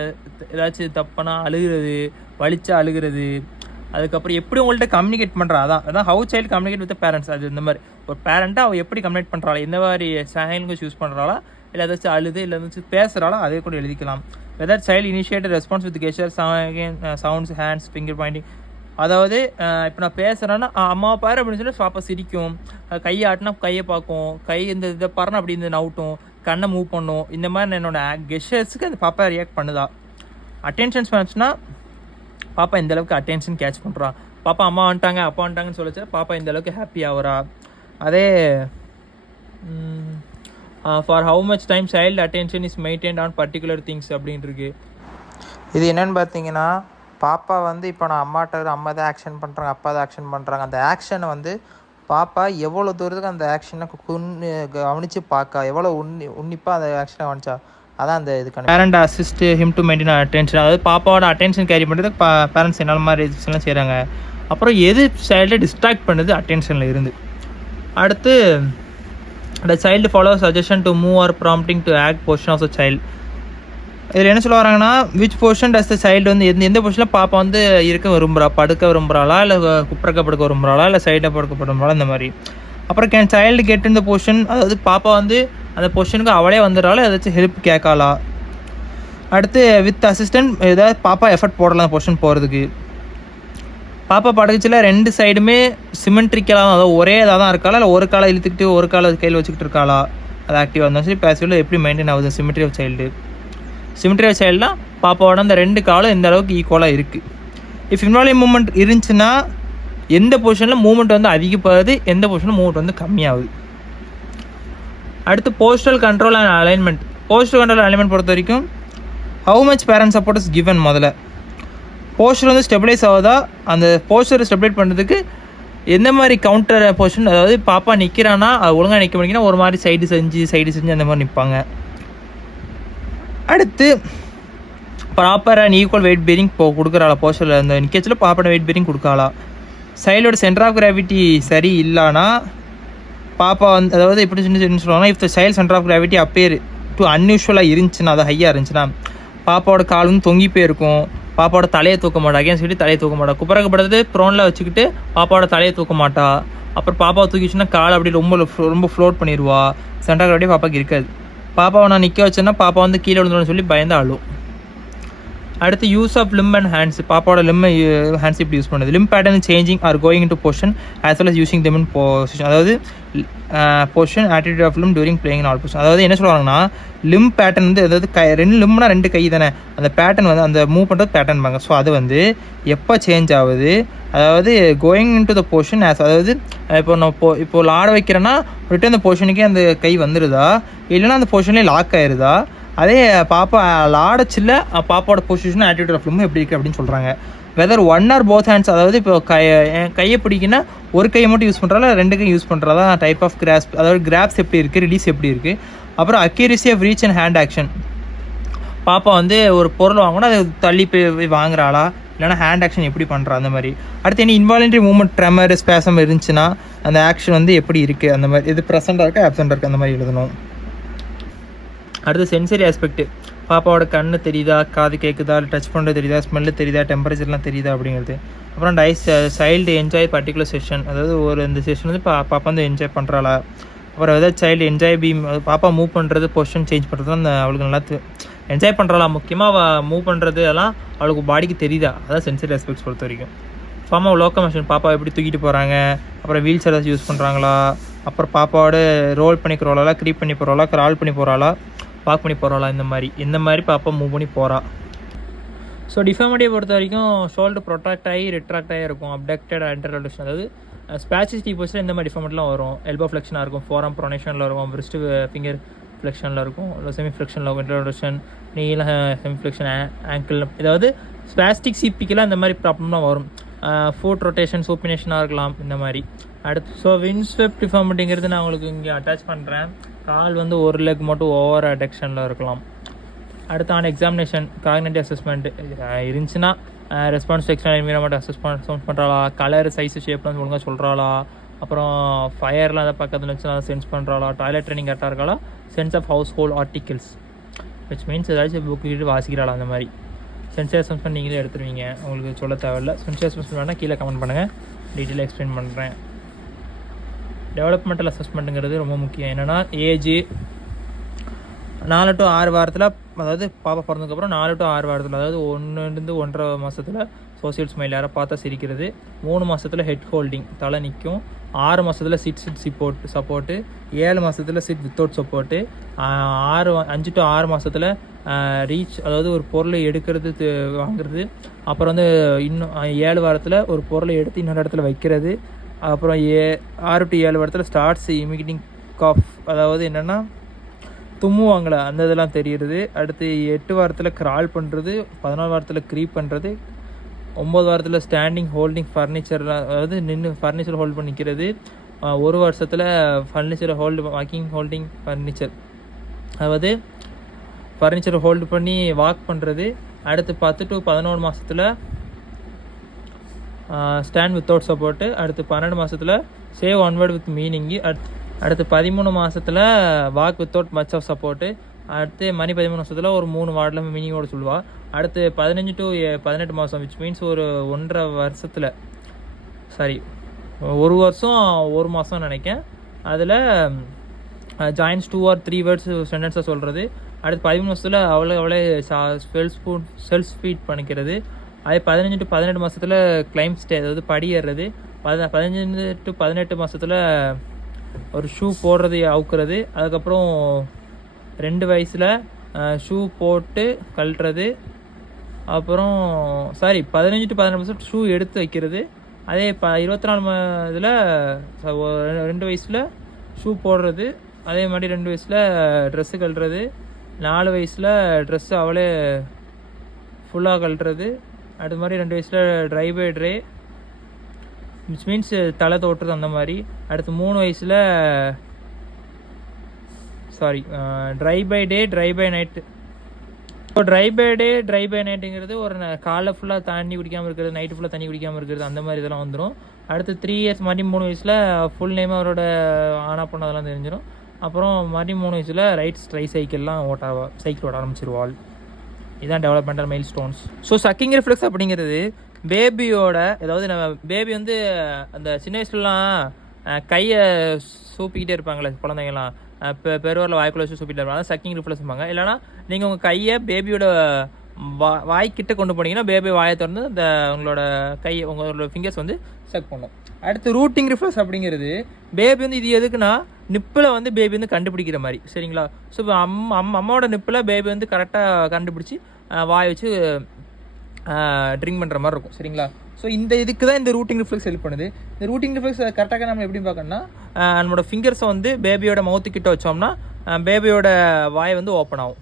ஏதாச்சும் தப்பானா அழுகிறது, வலிச்சா அழுகிறது, அதுக்கப்புறம் எப்படி உங்கள்கிட்ட கம்யூனிகேட் பண்ணுறா, அதான் how child communicate with parents. அது இந்த மாதிரி ஒரு பேரண்ட்டாக அவள் எப்படி கம்யூனிகேட் பண்ணுறாளா, எந்த மாதிரி சைன்ஸ் யூஸ் பண்ணுறாளா, இல்லை ஏதாச்சும் அழுது இல்லை ஏதாச்சும் பேசுகிறாளா, அதே கூட எழுதிக்கலாம். Whether child initiated response with gesture, sounds, hands, finger pointing. அதாவது இப்போ நான் பேசுகிறேன்னா அம்மாவை பாரு அப்படின்னு சொல்லி பாப்பா சிரிக்கும், கையை ஆட்டினா கையை பார்க்கும், கை இந்த இதை பாருன்னா அப்படி இந்த நவுட்டும், கண்ணை மூவ் பண்ணும். இந்த மாதிரி என்னோட கெஸ்டர்ஸுக்கு அந்த பாப்பா ரியாக்ட் பண்ணுதா. அட்டென்ஷன் ஸ்பேன்ஸ்னால் பாப்பா இந்த அளவுக்கு அட்டென்ஷன் கேட்ச் பண்ணுறா. பாப்பா அம்மா வந்துட்டாங்க அப்பா வந்துட்டாங்கன்னு சொல்லிச்சு பாப்பா இந்த அளவுக்கு ஹாப்பி ஆகிறா. அதே for how much time child attention is maintained on particular things அப்படின்னு இருக்கு. இது என்னென்னு பார்த்தீங்கன்னா, பாப்பா வந்து இப்போ நான் அம்மாட்ட அம்மா தான் ஆக்ஷன் பண்ணுறாங்க, அப்பா தான் ஆக்ஷன் பண்ணுறாங்க. அந்த ஆக்ஷனை வந்து பாப்பா எவ்வளோ தூரத்துக்கு அந்த ஆக்ஷனை கவனித்து பார்க்க, எவ்வளோ உன்னிப்பாக அந்த ஆக்ஷனை கவனிச்சா, அதான் அந்த இதுக்கான parent assist him to maintain attention. அதாவது பாப்பாவோட அட்டென்ஷன் கேரி பண்ணுறதுக்கு பேரண்ட்ஸ் என்ன மாதிரி எல்லாம் செய்கிறாங்க. அப்புறம் எது சைல்டை டிஸ்ட்ராக்ட் பண்ணுது அட்டென்ஷனில் இருந்து. அடுத்து the child follows suggestion to move or prompting to act portion of the child. இதில் என்ன சொல்ல வராங்கன்னா, which portion does the child வந்து எந்த பொசிஷனில் பாப்பா வந்து இருக்க விரும்புகிறா, படுக்க விரும்புகிறாளா, இல்லை குப்புறக்க படுக்க விரும்புகிறாளா, இல்லை சைடில் படுக்க விரும்புகிறாளா, இந்த மாதிரி. அப்புறம் கேன் சைல்டு கெட் இந்த பொசிஷன், அதாவது பாப்பா வந்து அந்த பொசிஷனுக்கு அவளே வந்துடுறாளா, ஏதாச்சும் ஹெல்ப் கேட்கலா. அடுத்து வித் அசிஸ்டன்ட் ஏதாவது பாப்பா எஃபர்ட் போடலாம் அந்த பொசிஷன் போகிறதுக்கு. பாப்பா படுக்கச்சில் 2 சைடுமே சிமெண்ட்ரிக்கலாக, அதாவது ஒரே இதாக தான் இருக்காளா, இல்லை ஒரு காலை இழுத்துக்கிட்டு ஒரு காலை கையில் வச்சுக்கிட்டு இருக்காளா, அது ஆக்டிவாக இருந்தாலும் சரி பேசிவில் எப்படி மெயின்டைன் ஆகுது symmetry of child. Symmetry of சைல்டுனா பாப்பாவோட அந்த 2 காலும் எந்த அளவுக்கு ஈக்குவலாக இருக்குது. இஃப் இன்வால்வ் மூமெண்ட் இருந்துச்சுன்னா எந்த பொசிஷனில் மூமெண்ட் வந்து அதிகப்படுது, எந்த பொசிஷனில் மூமெண்ட் வந்து கம்மியாகுது. அடுத்து postal control and alignment. Postal control alignment பொறுத்த வரைக்கும் how much parent support is given. முதல்ல போஸ்டர் வந்து ஸ்டெபிலைஸ் ஆகுதா, அந்த போஸ்டரை ஸ்டெபிலைட் பண்ணுறதுக்கு எந்த மாதிரி கவுண்டர் பொசிஷன், அதாவது பாப்பா நிற்கிறான்னா அது ஒழுங்காக நிற்க முடியுங்கன்னா ஒரு மாதிரி சைடு செஞ்சு அந்த மாதிரி நிற்பாங்க. அடுத்து proper and equal weight bearing கொடுக்குறாளா, போஸ்டரில் அந்த நிற்கச்சில் ப்ராப்பராக வெயிட் பேரிங் கொடுக்காளா. சைல்டோட சென்டர் ஆஃப் கிராவிட்டி சரி இல்லைனா பாப்பா வந்து, அதாவது எப்படி சொல்லுவாங்கன்னா, if the child centre of gravity appear to அன்யூஷுவலாக இருந்துச்சுன்னா, அது ஹையாக இருந்துச்சுன்னா பாப்பாவோட கால் வந்து தொங்கி போயிருக்கும், பாப்பாவோட தலையை தூக்க மாட்டா, அகேன்னு சொல்லி தலையை தூக்க மாட்டா, குப்பரக்கப்படுறது ப்ரோனில் வச்சுக்கிட்டு பாப்பாவோட தலையை தூக்க மாட்டா. அப்புறம் பாப்பாவை தூக்கிச்சுன்னா கால் அப்படி ரொம்ப ஃப்ளோட் பண்ணிடுவா, சென்டர் ஆஃப் கிராவிட்டி பாப்பாக்கு இருக்காது. பாப்பாவை நான் நிற்க வச்சேன்னா பாப்பா வந்து கீழே விழுந்துடும் சொல்லி பயந்து அழும். அடுத்து use of limb and hands. பாப்பாவோட லிம் ஹேண்ட்ஸ் இப்படி யூஸ் பண்ணுது. Limb pattern changing or going into position as well as using them in position. அதாவது position attitude of limb during playing in all position. அதாவது என்ன சொல்லுவாங்கன்னா, Lim pattern வந்து அதாவது 2 லிம்னா 2 கை தானே, அந்த பேட்டர்ன் வந்து அந்த மூவ் பண்ணுறது பேட்டர்ன் பாங்க. ஸோ அது வந்து எப்போ சேஞ்ச் ஆகுது, அதாவது going in to the position as, அதாவது இப்போ நான் இப்போ ஆட வைக்கிறேன்னா ரிட்டன் அந்த பொசிஷனுக்கே அந்த கை வந்துடுதா, இல்லைன்னா அந்த பொசிஷன்லேயே லாக் ஆயிடுதா. அதே பாப்பா ஆடச்சில்ல பாப்பாவோட பொசிஷன் ஆட்டிடியூட் ஆஃப் லிம் எப்படி இருக்குது அப்படின்னு சொல்கிறாங்க. வெதர் 1 or both ஹேண்ட்ஸ், அதாவது இப்போ கையை பிடிக்குன்னா ஒரு கையை மட்டும் யூஸ் பண்ணுறால 2 கை யூஸ் பண்ணுறதா டைப் ஆஃப் கிராஸ்ப், அதாவது கிராப்ஸ் எப்படி இருக்குது, ரிலீஸ் எப்படி இருக்குது. அப்புறம் accuracy of reach and hand action. பாப்பா வந்து ஒரு பொருள் வாங்கினா அதை தள்ளி போய் வாங்குறாளா, இல்லைனா ஹேண்ட் ஆக்ஷன் எப்படி பண்ணுறா, அந்த மாதிரி. அடுத்து என்ன இன்வாலன்ட்ரி மூவ்மெண்ட், ட்ரெமர், ஸ்பேசம் இருந்துச்சுன்னா அந்த ஆக்ஷன் வந்து எப்படி இருக்குது, அந்த மாதிரி. இது ப்ரெசென்ட்டாக இருக்குது ஆப்சென்ட்டாக இருக்குது, அந்த மாதிரி எழுதணும். அடுத்து சென்சரி ஆஸ்பெக்ட். பாப்பாவோட கண்ணு தெரியுதா, காது கேட்குதா, டச் பண்ணுறது தெரியுதா, ஸ்மெல்லு தெரியுதா, டெம்பரேச்சர்லாம் தெரியுதா அப்படிங்கிறது. அப்புறம் சைல்டு என்ஜாய் பர்டிகுலர் செஷன், அதாவது இந்த செஷன் வந்து பாப்பா வந்து என்ஜாய் பண்ணுறாளா. அப்புறம் ஏதாவது சைல்டு என்ஜாய் பாப்பா மூவ் பண்ணுறது, பொசிஷன் சேஞ்ச் பண்ணுறது அந்த அவளுக்கு நல்லா என்ஜாய் பண்ணுறாளா. முக்கியமாக மூவ் பண்ணுறது எல்லாம் அவளுக்கு பாடிக்கு தெரியுதா, அதான் சென்சரி ஆஸ்பெக்ட்ஸ் பொறுத்த வரைக்கும். பாப்பா லோக்கமோஷன், பாப்பா எப்படி தூக்கிட்டு போகிறாங்க, அப்புறம் வீல் சேர் யூஸ் பண்ணுறாங்களா, அப்புறம் பாப்பாவோட ரோல் பண்ணி போகிறாளா, க்ரீப் பண்ணி போகிறாளா, கிரால் பண்ணி போகிறாளா, வாக் பண்ணி போகிறாளா, இந்த மாதிரி பாப்பா மூவ் பண்ணி போகிறா. ஸோ டிஃபார்மிட்டியை பொறுத்த வரைக்கும் ஷோல்டர் ப்ரொட்ராக்ட் ஆகி ரிட்ராக்ட் ஆகி இருக்கும், அப்டக்டட் அண்டர்லோஷன், அதாவது ஸ்பேசிஸ்டிக் பொசிஷன் இந்த மாதிரி டிஃபார்மெண்ட்லாம் வரும். எல்போ ஃப்ளெக்ஷனாக இருக்கும், ஃபோரம் ப்ரொனேஷனில் இருக்கும், ரிஸ்ட் ஃபிங்கர் ஃப்ளெக்ஷனில் இருக்கும், இல்லை செமி ஃப்ளெக்ஷனில் இருக்கும், இன்ட்ரோடக்ஷன் நீல செமி ஃப்ளெக்ஷன் ஆங்கிள், ஏதாவது ஸ்பாஸ்டிக் சிபிக்கெலாம் இந்த மாதிரி ப்ராப்ளம்லாம் வரும். ஃபுட் ரொட்டேஷன் சூப்பினேஷனாக இருக்கலாம், இந்த மாதிரி. அடுத்து ஸோ விண்ட்ஸ்வெப்ட் டிஃபார்மிட்டிங்கிறது நான் உங்களுக்கு இங்கே அட்டாச் பண்ணுறேன். கால் வந்து ஒரு லெக் மட்டும் ஓவர் அடெக்ஷனில் இருக்கலாம். அடுத்து ஆன் எக்ஸாமினேஷன் காக்னிட்டிவ் அசஸ்மெண்ட் இருந்துச்சுன்னா response to external environment assessment பண்ணுறாளா, கலர் சைஸு ஷேப்லாம் ஒழுங்காக சொல்கிறாளா, அப்புறம் ஃபயர்லாம் அதை பக்கத்தில் இருந்துச்சுன்னா அதை சென்ஸ் பண்ணுறாளா, டாய்லெட் ட்ரைனிங் கரெக்டாக இருக்காளா, sense of household articles which means ஏதாச்சும் புக்கு வாசிக்கிறாளா, அந்த மாதிரி சென்சியர் அசஸ்மெண்ட் நீங்களே எடுத்துருவீங்க, உங்களுக்கு சொல்ல தேவையில்ல. சென்சியர் அசஸ்மெண்ட் வேணால் கீழே கமெண்ட் பண்ணுங்கள், டீட்டெயிலாக எக்ஸ்பிளைன் பண்ணுறேன். டெவலப்மெண்டல் அசஸ்மெண்ட்டுங்கிறது ரொம்ப முக்கியம். என்னென்னா ஏஜ் 4 to 6 வாரத்தில், அதாவது பாப்பா பிறந்ததுக்கப்புறம் 4 to 6 வாரத்தில், அதாவது 1 to 1.5 மாதத்தில் சோசியல் ஸ்மைல் யாரை பார்த்தா சிரிக்கிறது, 3 மாதத்தில் ஹெட் ஹோல்டிங் தலை நிற்கும், 6 மாதத்தில் சிட் சப்போர்ட்டு, 7 மாதத்தில் சிட் வித்தவுட் சப்போர்ட்டு, 5 to 6 மாதத்தில் ரீச், அதாவது ஒரு பொருளை எடுக்கிறது வாங்குறது, அப்புறம் வந்து இன்னும் 7 வாரத்தில் ஒரு பொருளை எடுத்து இன்னொரு இடத்துல வைக்கிறது, அப்புறம் 6 to 7 வாரத்தில் ஸ்டார்ட்ஸ் இமிடிங் காஃப், அதாவது என்னென்னா தும்முவாங்களே அந்த இதெல்லாம் தெரியுறது. அடுத்து 8 வாரத்தில் கிரால் பண்ணுறது, 14 வாரத்தில் க்ரீப் பண்ணுறது, 9 வாரத்தில் ஸ்டாண்டிங் ஹோல்டிங் ஃபர்னிச்சர், அதாவது நின்று ஃபர்னிச்சர் ஹோல்ட் பண்ணிக்கிறது, 1 வருஷத்தில் ஃபர்னிச்சரை வாக்கிங் ஹோல்டிங் ஃபர்னிச்சர், அதாவது ஃபர்னிச்சரை ஹோல்டு பண்ணி வாக் பண்ணுறது. அடுத்து 10 to 11 மாதத்தில் ஸ்டாண்ட் வித்தவுட் சப்போர்ட்டு. அடுத்து 12 மாதத்தில் சேவ் ஒன்வர்ட் வித் மீனிங்கு. அடுத்து 13 மாதத்தில் walk without much of support. அடுத்து 13 மாதத்தில் ஒரு 3 வார்டில் மீனிங்கோடு சொல்லுவாள். அடுத்து 15 to 18 மாதம் விச் மீன்ஸ் ஒரு 1.5 வருஷத்தில், சாரி 1 வருஷம் 1 மாதம் நினைக்கேன், அதில் ஜாயின்ஸ் 2 or 3 வேர்ட்ஸ் சென்டென்ஸாக சொல்கிறது. அடுத்து 13 மாதத்தில் அவளே செல்ஃப் ஸ்பீட் பண்ணிக்கிறது. அதே 15 to 18 மாதத்தில் கிளைம் ஸ்டே, அதாவது படி ஏறுறது. 15 to 18 மாதத்தில் ஒரு ஷூ போடுறது அவுக்கிறது. அதுக்கப்புறம் 2 வயசில் ஷூ போட்டு கழட்டுறது. அப்புறம் 15 to 18 மாதம் ஷூ எடுத்து வைக்கிறது. அதே 24 இதில் 2 வயசில் ஷூ போடுறது. அதே மாதிரி 2 வயசில் ட்ரெஸ்ஸு கழட்டுறது. 4 வயசில் ட்ரெஸ்ஸு அவளே ஃபுல்லாக கழட்டுறது. அது மாதிரி 2 வயசில் dry by dry which means தலை தோட்டுறது அந்த மாதிரி. அடுத்து 3 வயசில் dry by day dry by night. இப்போ dry by day dry by நைட்டுங்கிறது ஒரு காலை ஃபுல்லாக தண்ணி குடிக்காமல் இருக்கிறது, நைட்டு ஃபுல்லாக தண்ணி குடிக்காமல் இருக்கிறது, அந்த மாதிரி இதெல்லாம் வந்துடும். அடுத்து 3 இயர்ஸ் மறுபடியும் 3 வயசில் ஃபுல் நேம் அவரோட ஆனா பண்ண அதெல்லாம் தெரிஞ்சிடும். அப்புறம் மறுபடியும் 3 வயசில் சைக்கிள்லாம் சைக்கிள் ஓட்ட ஆரம்பிச்சிருவாள். இதுதான் developmental mile stones. So sucking reflex அப்படிங்கிறது பேபியோட, அதாவது நம்ம பேபி வந்து அந்த சின்ன வயசுலலாம் கையை சூப்பிக்கிட்டே இருப்பாங்களே குழந்தைங்கலாம், பெருவரில் வாய்க்குள்ள வச்சு சூப்பிட்டு இருப்பாங்க, அதான் சக்கிங் ரிஃப்ளெக்ஸ் இருப்பாங்க. இல்லைனா நீங்கள் உங்கள் கையை பேபியோட வாய்க்கிட்ட கொண்டு போனீங்கன்னா பேபி வாயை திறந்து அந்த உங்களோட ஃபிங்கர்ஸ் வந்து செக் பண்ணும். அடுத்து ரூட்டிங் ரிஃப்ளெக்ஸ் அப்படிங்கிறது பேபி வந்து இது எதுக்குன்னா நிப்பில் வந்து பேபி வந்து கண்டுபிடிக்கிற மாதிரி, சரிங்களா. ஸோ இப்போ அம்மாவோட நிப்பில் பேபி வந்து கரெக்டாக கண்டுபிடிச்சி வாய் வச்சு ட்ரிங்க் பண்ணுற மாதிரி இருக்கும், சரிங்களா. ஸோ இந்த இதுக்கு தான் இந்த ரூட்டிங் ரிஃப்ளெக்ஸ் ஹெல்ப் பண்ணுது. இந்த ரூட்டிங் ரிஃப்ளெக்ஸ் கரெக்டாக நம்ம எப்படி பார்க்கணும்னா, நம்மளோட ஃபிங்கர்ஸை வந்து பேபியோட மவுத்துக்கிட்ட வச்சோம்னா பேபியோட வாய் வந்து ஓப்பன் ஆகும்.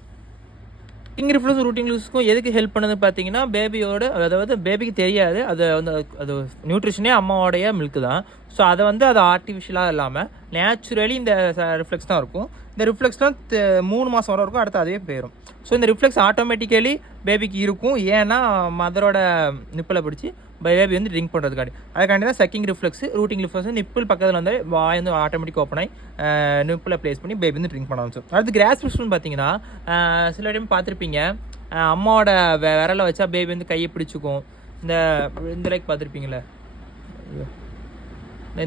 ரூட்டிங் ரிஃப்ளெக்ஸ் ரூட்டிங் ரிஃப்ளெக்ஸ்க்கும் எதுக்கு ஹெல்ப் பண்ணுதுன்னு பார்த்தீங்கன்னா, பேபியோட, அதாவது பேபிக்கு தெரியாது அது நியூட்ரிஷனே அம்மாவோடைய மில்க் தான். ஸோ அதை வந்து அது ஆர்டிஃபிஷியலாக இல்லாமல் நேச்சுரலி இந்த ரிஃப்ளெக்ஸ் தான் இருக்கும். இந்த ரிஃப்ளெக்ஸ்லாம் 3 மாதம் வரை இருக்கும், அடுத்து அதுவே போயிடும். ஸோ இந்த ரிஃப்ளெக்ஸ் ஆட்டோமேட்டிக்கலி பேபிக்கு இருக்கும். ஏன்னா மதரோட நிப்பில் பிடிச்சி பேபி வந்து ட்ரிங்க் பண்ணுறதுக்காண்டி. அதுக்காண்டி தான் sucking reflex. Routing reflex nibble பக்கத்தில் வந்து வாய் வந்து ஆட்டோமேட்டிக் ஓப்பன் ஆகி நிப்பில் ப்ளேஸ் பண்ணி பேபி வந்து ட்ரிங்க் பண்ண ஆரம்பிச்சோம். அடுத்து கிராஸ் ஃபிஷ்னு பார்த்தீங்கன்னா, சில டைம் பார்த்துருப்பீங்க, அம்மாவோட விரலை வச்சா பேபி வந்து கையை பிடிச்சிக்கும். இந்த லைக் பார்த்துருப்பீங்களே,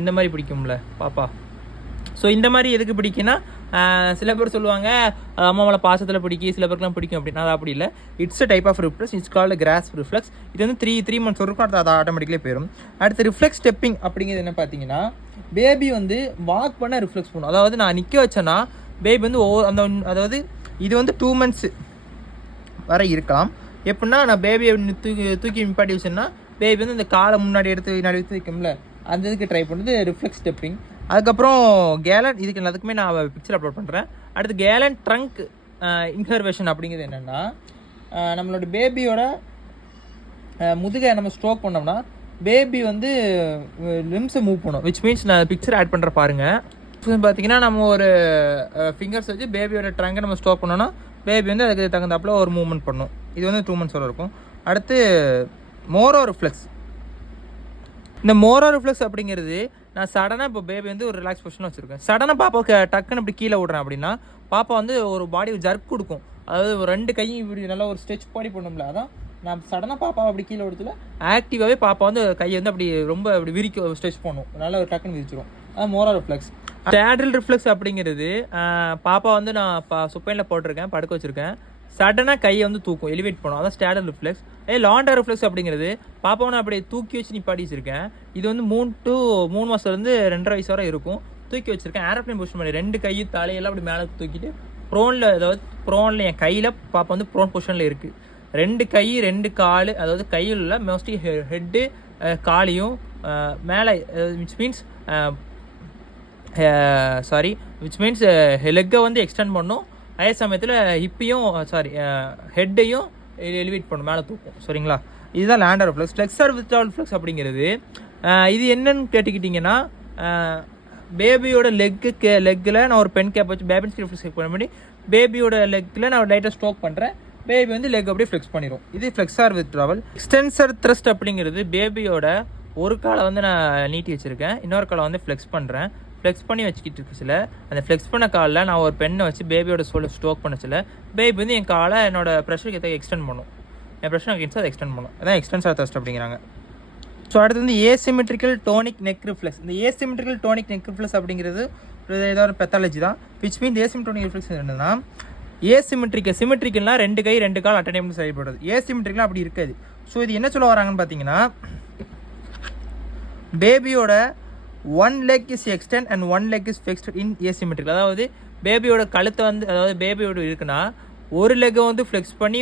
இந்த மாதிரி பிடிக்கும்ல பாப்பா. ஸோ இந்த மாதிரி எதுக்கு பிடிக்குன்னா, சில பேர் சொல்லுவாங்க அம்மாவோட பாசத்தில் பிடிக்கும், சில பேருக்குலாம் பிடிக்கும் அப்படின்னா. அது அப்படி இல்லை. It's a type of reflex. It's called cross reflex. இது வந்து 3 months இருக்கும், அடுத்து அது ஆட்டோமேட்டிக்கலே போயிடும். அடுத்து ரிஃப்ளெக்ஸ் ஸ்டெப்பிங் அப்படிங்கிறது என்ன பார்த்தீங்கன்னா, பேபி வந்து வாக் பண்ண ரிஃப்ளெக்ஸ் பண்ணும். அதாவது நான் நிற்க வச்சேன்னா பேபி வந்து அதாவது இது வந்து 2 months வரை இருக்கலாம். எப்படின்னா, நான் பேபியை தூக்கி நிப்பாட்டி வச்சேன்னா பேபி வந்து இந்த காலை முன்னாடி எடுத்து வைக்கும்ல, அந்த இதுக்கு ட்ரை பண்ணுறது ரிஃப்ளெக்ஸ் ஸ்டெப்பிங். அதுக்கப்புறம் கேலன், இதுக்கு எல்லாத்துக்குமே நான் பிக்சர் அப்லோட் பண்ணுறேன். அடுத்து கேலன் ட்ரங்க் இன்ஹர்வேஷன் அப்படிங்கிறது என்னென்னா, நம்மளோட பேபியோட முதுகை நம்ம ஸ்ட்ரோக் பண்ணோம்னா பேபி வந்து லிம்ஸை மூவ் பண்ணும். விச் மீன்ஸ் நான் பிக்சர் ஆட் பண்ணுற பாருங்கள். பார்த்தீங்கன்னா, நம்ம ஒரு ஃபிங்கர்ஸ் வச்சு பேபியோட ட்ரங்கை நம்ம ஸ்ட்ரோக் பண்ணோன்னா பேபி வந்து அதுக்கு தகுந்தாப்புல ஒரு மூவ்மெண்ட் பண்ணும். இது வந்து 2 months வரை இருக்கும். அடுத்து மோரோ ரிஃப்ளெக்ஸ். இந்த மோரோ ரிஃப்ளெக்ஸ் அப்படிங்கிறது நான் சடனாக இப்போ பேபி வந்து ஒரு ரிலாக்ஸ் பொசிஷன் வச்சுருக்கேன். சடனாக பாப்பாவுக்கு டக்குன்னு இப்படி கீழே விட்றேன் அப்படின்னா பாப்பா வந்து ஒரு பாடி ஜர்க் கொடுக்கும். அதாவது ஒரு 2 கையும் இப்படி நல்லா ஒரு ஸ்ட்ரெச் பாடி பண்ணும்ல, அதான் நான் சடனாக பாப்பாவை அப்படி கீழே விடுறதுல ஆக்டிவாகவே பாப்பா வந்து கையை வந்து அப்படி ரொம்ப அப்படி விரிக்க ஸ்ட்ரெச் பண்ணும், நல்லா ஒரு டக்குன்னு விரிச்சிடும். அது மோரோ ரிஃப்ளெக்ஸ். ஸ்டாடில் ரிஃப்ளெக்ஸ் அப்படிங்கிறது பாப்பா வந்து நான் சுப்பைனில் போட்டிருக்கேன், படுக்க வச்சுருக்கேன், சடனாக கையை வந்து தூக்கும், எலிவேட் பண்ணும், அதான் ஸ்டாடில் ரிஃப்ளெக்ஸ். லாண்டா ரிஃப்ளெக்ஸ் அப்படிங்கிறது பாப்பாவை நான் அப்படியே தூக்கி வச்சு நிப்பாட்டி வச்சிருக்கேன். இது வந்து 3 மாதத்துலேருந்து 2.5 வயசு வரை இருக்கும். தூக்கி வச்சிருக்கேன், ஏரோப்ளேன் பொசிஷன் பண்ணி 2 கையும் தலையெல்லாம் அப்படி மேலே தூக்கிட்டு ப்ரோனில், அதாவது ப்ரோனில் என் கையில் பாப்பா வந்து ப்ரோன் பொசிஷனில் இருக்குது. 2 கை 2 கால், அதாவது கையில் உள்ள மோஸ்ட்லி ஹெட்டு காலையும் மேலே, விச் மீன்ஸ் லெக்கை வந்து எக்ஸ்டெண்ட் பண்ணும். அதே சமயத்தில் ஹிப்பையும் ஹெட்டையும் எலிவேட் பண்ணும், மேலே தூக்கும். சரிங்களா, இதுதான் லேண்டர் ரிஃப்ளெக்ஸ். ஃப்ளெக்ஸர் வித்ட்ராவல் ரிஃப்ளெக்ஸ் அப்படிங்கிறது இது என்னன்னு கேட்டுக்கிட்டிங்கன்னா, பேபியோட லெக்கில் நான் ஒரு பென் கேப் வச்சு பேபி ரிஃப்ளெக்ஸ் பண்ணி பேபியோட லெக்கில் நான் லைட்டாக ஸ்ட்ரோக் பண்ணுறேன், பேபி வந்து லெக் அப்படியே ஃப்ளெக்ஸ் பண்ணிடும். இது ஃப்ளெக்ஸர் வித்ட்ராவல். எக்ஸ்டென்சர் த்ரஸ்ட் அப்படிங்கிறது பேபியோட ஒரு காலை வந்து நான் நீட்டி வச்சுருக்கேன், இன்னொரு காலை வந்து ஃப்ளெக்ஸ் பண்ணுறேன். ஃப்ளெக்ஸ் பண்ணி வச்சுக்கிட்டு இருக்குச்சில்ல, அந்த ஃப்ளெக்ஸ் பண்ண காலில் நான் ஒரு பெண்ணை வச்சு பேபியோட ஸ்ட்ரோக் பண்ணச்சில்ல, பேபி வந்து என் காலை என்னோட ப்ரெஷருக்கு ஏற்ற எக்ஸ்டெண்ட் பண்ணும், என் ப்ரெஷர் அகேன்ஸ்ட் அதை எக்ஸ்டெண்ட் பண்ணும். அதான் எக்ஸ்டென்சர் த்ரஸ்ட் அப்படிங்கிறாங்க. ஸோ அடுத்து வந்து ஏசிமெட்ரிக்கல் டோனிக் நெக் ரிஃப்ளெக்ஸ். இந்த ஏசிமெட்ரிக்கல் டோனிக் நெக் ரிஃப்ளெக்ஸ் அப்படிங்கிறது ஏதோ ஒரு பெத்தாலஜி தான். விச் மீன் ஏசிமெட்ரிக் ரிஃப்ளெக்ஸ் என்னன்னா, சிமெட்ரிக்கல்னா 2 கை 2 கால் அட் டைம் செயல்படுறது. ஏசிமெட்ரிக்கல் அப்படி இருக்காது. ஸோ இது என்ன சொல்ல வராங்கன்னு பார்த்தீங்கன்னா, பேபியோட 1 leg is extend and 1 leg is fixed in asymmetrical. அதாவது பேபியோட கழுத்தை வந்து, அதாவது பேபியோட இருக்குன்னா ஒரு லெக்கை வந்து ஃப்ளெக்ஸ் பண்ணி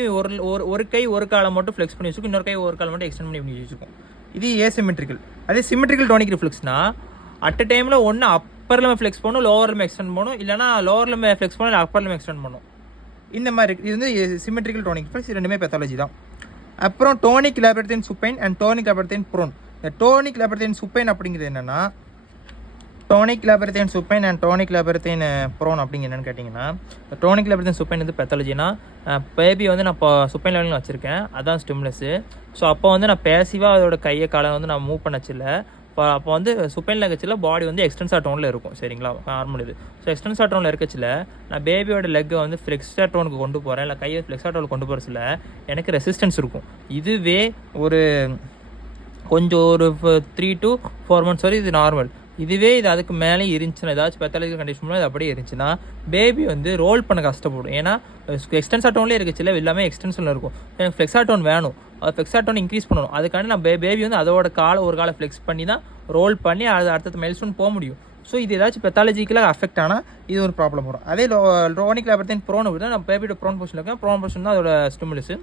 ஒரு கை ஒரு காலை மட்டும் ஃப்ளெக்ஸ் பண்ணி வச்சுக்கும், இன்னொரு கை ஒரு காலை மட்டும் எக்ஸ்டெண்ட் பண்ணி வச்சுக்கும். இது ஏசிமெட்ரிக்கல். அதே சிமெட்ரிக்கல் டோனிக் ரிஃப்ளெக்ஸ்னா அட் அ டைமில் ஒன்று அப்பர் லெம் ஃப்ளெக்ஸ் பண்ணும், லோவர் லெம் எக்ஸ்டெண்ட் பண்ணும், இல்லைனா லோவர் லெம் ஃப்ளெக்ஸ் பண்ணும், இல்லை அப்பர் லெம் எக்ஸ்டெண்ட் பண்ணும். இந்த மாதிரி இது வந்து சிமெட்ரிக்கல் டோனிக் ரிஃப்ளெக்ஸ். ரெண்டுமே பெத்தாலஜி தான். அப்புறம் tonic labyrinthine supine and tonic labyrinthine prone. இந்த டோனிக் லேபரத்தின் சுப்பைன் அப்படிங்கிறது என்னென்னா, tonic labyrinthine supine and tonic labyrinthine prone அப்படிங்க என்னென்னு கேட்டிங்கன்னா, டோனிக் லேபரத்தின் சுப்பைன் வந்து பெத்தாலஜினா, பேபி வந்து நான் இப்போ சுப்பைன் லெவலில் வச்சுருக்கேன், அதான் ஸ்டிம்லஸ்ஸு. ஸோ அப்போ வந்து நான் பேசிவாக அதோட கையை காலை வந்து நான் மூவ் பண்ணச்சில்ல, அப்போ வந்து சுப்பைனில் இருக்கச்சில்ல பாடி வந்து எக்ஸ்டென்ஸாக டோனில் இருக்கும். சரிங்களா, நார்மல் இது. ஸோ எக்ஸ்டென்ஸாக டோனில் இருக்கச்சில்ல நான் பேபியோட லெக்கை வந்து ஃப்ளெக்ஸாக டோனுக்கு கொண்டு போகிறேன், இல்லை கையை ஃப்ளெக்ஸாக டோனுக்கு கொண்டு போகிறச்சில்ல எனக்கு ரெசிஸ்டன்ஸ் இருக்கும். இதுவே ஒரு கொஞ்சம் ஒரு 3 to 4 months வரை இது நார்மல். இதுவே இது அதுக்கு மேலே இருந்துச்சுன்னா, ஏதாச்சும் பெத்தாலஜிக்கல் கண்டிஷன் இது அப்படியே இருந்துச்சுன்னா பேபி வந்து ரோல் பண்ண கஷ்டப்படும். ஏன்னா எக்ஸ்டென்ஸா டோன்லேயே இருக்குச்சுல்ல, எல்லாமே எக்ஸ்டென்ஷனில் இருக்கும். எனக்கு ஃப்ளெக்ஸா டோன் வேணும், அது ஃப்ளெக்ஸா டோன் இன்க்ரீஸ் பண்ணணும். அதுக்காண்டி நான் பேபி வந்து அதோட ஒரு காலை ஃப்ளெக்ஸ் பண்ணி தான் ரோல் பண்ணி அது அடுத்த மைல்ஸ்டோன் போக முடியும். ஸோ இது ஏதாச்சும் பெத்தாலஜிக்கலாக அஃபெக்ட் ஆனால் இது ஒரு ப்ராப்ளம் வரும். அதே டோனிக் லேபரத்தின் ப்ரோன் விட நான் பேபியோட ப்ரோன் பொசிஷன் இருக்கேன். ப்ரோன் பொசிஷன் தான் அதோட ஸ்டிமுலஸ்.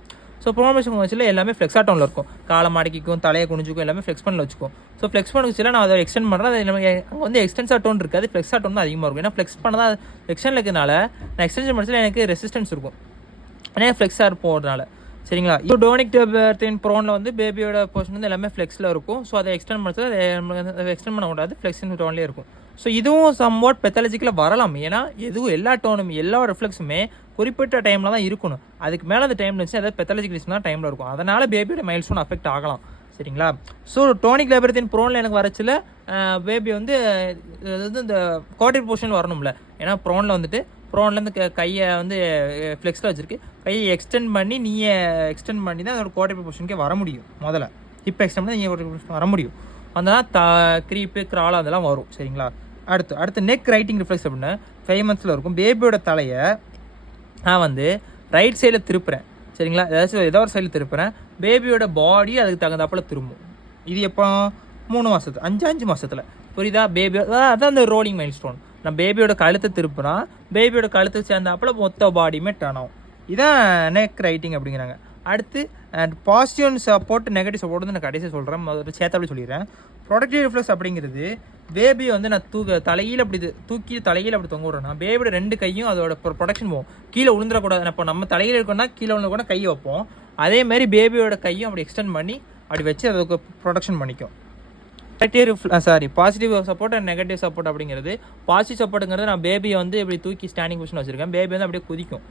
ஸோ ப்ரோன் பொசிஷன் வச்சுல எல்லாமே ஃப்ளெக்ஸா டோனில் இருக்கும், காலை மாடிக்கும் தலையை குனிஞ்சுக்கும், எல்லாமே ஃப்ளெக்ஸ் பண்ணி வச்சுக்கும். ஸோ ஃப்ளெக்ஸ் பண்ண வச்சுல நான் அதை எக்ஸ்டெண்ட் பண்ணுறேன். அது அங்கே வந்து எக்ஸ்டென்ஸா டோன் இருக்காது, ஃப்ளெக்ஸா டோன் தான் அதிகமாக இருக்கும். ஏன்னா ஃப்ளெக்ஸ் பண்ண தான் எக்ஸ்டென்ட் இருக்கிறதுனால நான் எக்ஸ்டென்ஷன் பண்ணல எனக்கு ரெசிஸ்டன்ஸ் இருக்கும், ஏன்னா ஃப்ளெக்ஸாக போகிறதுனால. சரிங்களா, இப்போ டோனிக் லேபரத்தின் ப்ரோனில் வந்து பேபியோட பொசிஷன் வந்து எல்லாமே ஃப்ளெக்ஸில் இருக்கும். ஸோ அதை எக்ஸ்டெண்ட் பண்ணுறது அதை எக்ஸ்டெண்ட் பண்ணக்கூடாது, ஃப்ளெக்ஸின் டோன்லேயே இருக்கும். ஸோ இதுவும் சம்வாட் பெத்தாலஜிக்கலாக வரலாம். ஏன்னா எதுவும் எல்லா டோனும் எல்லா ரிஃப்ளெக்ஸுமே குறிப்பிட்ட டைமில் தான் இருக்கணும். அதுக்கு மேலே அந்த டைமில் வச்சு அதாவது பெத்தாலஜிக்கல் ரீசன் தான் டைமில் இருக்கும். அதனால் பேபியோட மைல்ஸ்டோன் அஃபெக்ட் ஆகலாம். சரிங்களா, ஸோ டோனிக் லேபரத்தின் ப்ரோனில் எனக்கு வரச்சில் பேபி வந்து அதாவது இந்த குவார்டர் பொசிஷன் வரணும்ல. ஏன்னா ப்ரோனில் வந்துட்டு ப்ரோன்லேருந்து கையை வந்து ஃப்ளெக்ஸில் வச்சுருக்கு, கையை எக்ஸ்டெண்ட் பண்ணி எக்ஸ்டெண்ட் பண்ணி தான் அதோட குவார்டர் பொசிஷனுக்கே வர முடியும். முதல்ல இப்போ எக்ஸ்டெண்ட் பண்ணி நீங்கள் வர முடியும். அதனால் க்ரீப்பு கிரால் அதெல்லாம் வரும். சரிங்களா, அடுத்து நெக் ரைட்டிங் ரிஃப்ளெக்ஸ் அப்படின்னா 5 monthsல இருக்கும். பேபியோட தலையை நான் வந்து ரைட் சைடில் திருப்புறேன். சரிங்களா, ஏதோ ஒரு சைடில் திருப்புறேன், பேபியோட பாடி அதுக்கு தகுந்தாப்பில் திரும்பும். இது எப்போ 3 மாதத்து 5 மாதத்தில் புரியுதா. பேபி அதான் அந்த ரோலிங் மைல் ஸ்டோன். நான் பேபியோட கழுத்தை திருப்புனா பேபியோட கழுத்தை சேர்ந்தாப்பில் மொத்த பாடியுமே டர்ன் ஆகும். இதான் நெக் ரைட்டிங் அப்படிங்கிறாங்க. அடுத்து பாசிட்டிவ் சப்போர்ட் நெகட்டிவ் சப்போர்ட் வந்து நான் கடைசியாக சொல்கிறேன், சேர்த்தாப்படி சொல்லிடுறேன். ப்ரொடக்டிவ் ரிஃப்ளெக்ஸ் அப்படிங்கிறது பேபியை வந்து நான் தலையில் அப்படி தொங்க விட்றேன்னா பேபியோட 2 கையும் அதோட ப்ரொடக்ஷன் போகும், கீழே விழுந்துடக்கூடாது. இப்போ நம்ம தலையில் இருக்கோம்னா கீழே விழுந்து கூட கையை வைப்போம், அதேமாதிரி பேபியோட கையும் அப்படி எக்ஸ்டெண்ட் பண்ணி அப்படி வச்சு அதுக்கு ப்ரொடக்ஷன் பண்ணிக்கும். Positive support and negative support அப்படிங்கிறது. பாசிட்டிவ் சப்போர்ட்டுங்கிறது நான் பேபியை வந்து இப்படி தூக்கி ஸ்டாண்டிங் பொசிஷன் வச்சிருக்கேன். பேபி வந்து அப்படியே குதிக்கும்.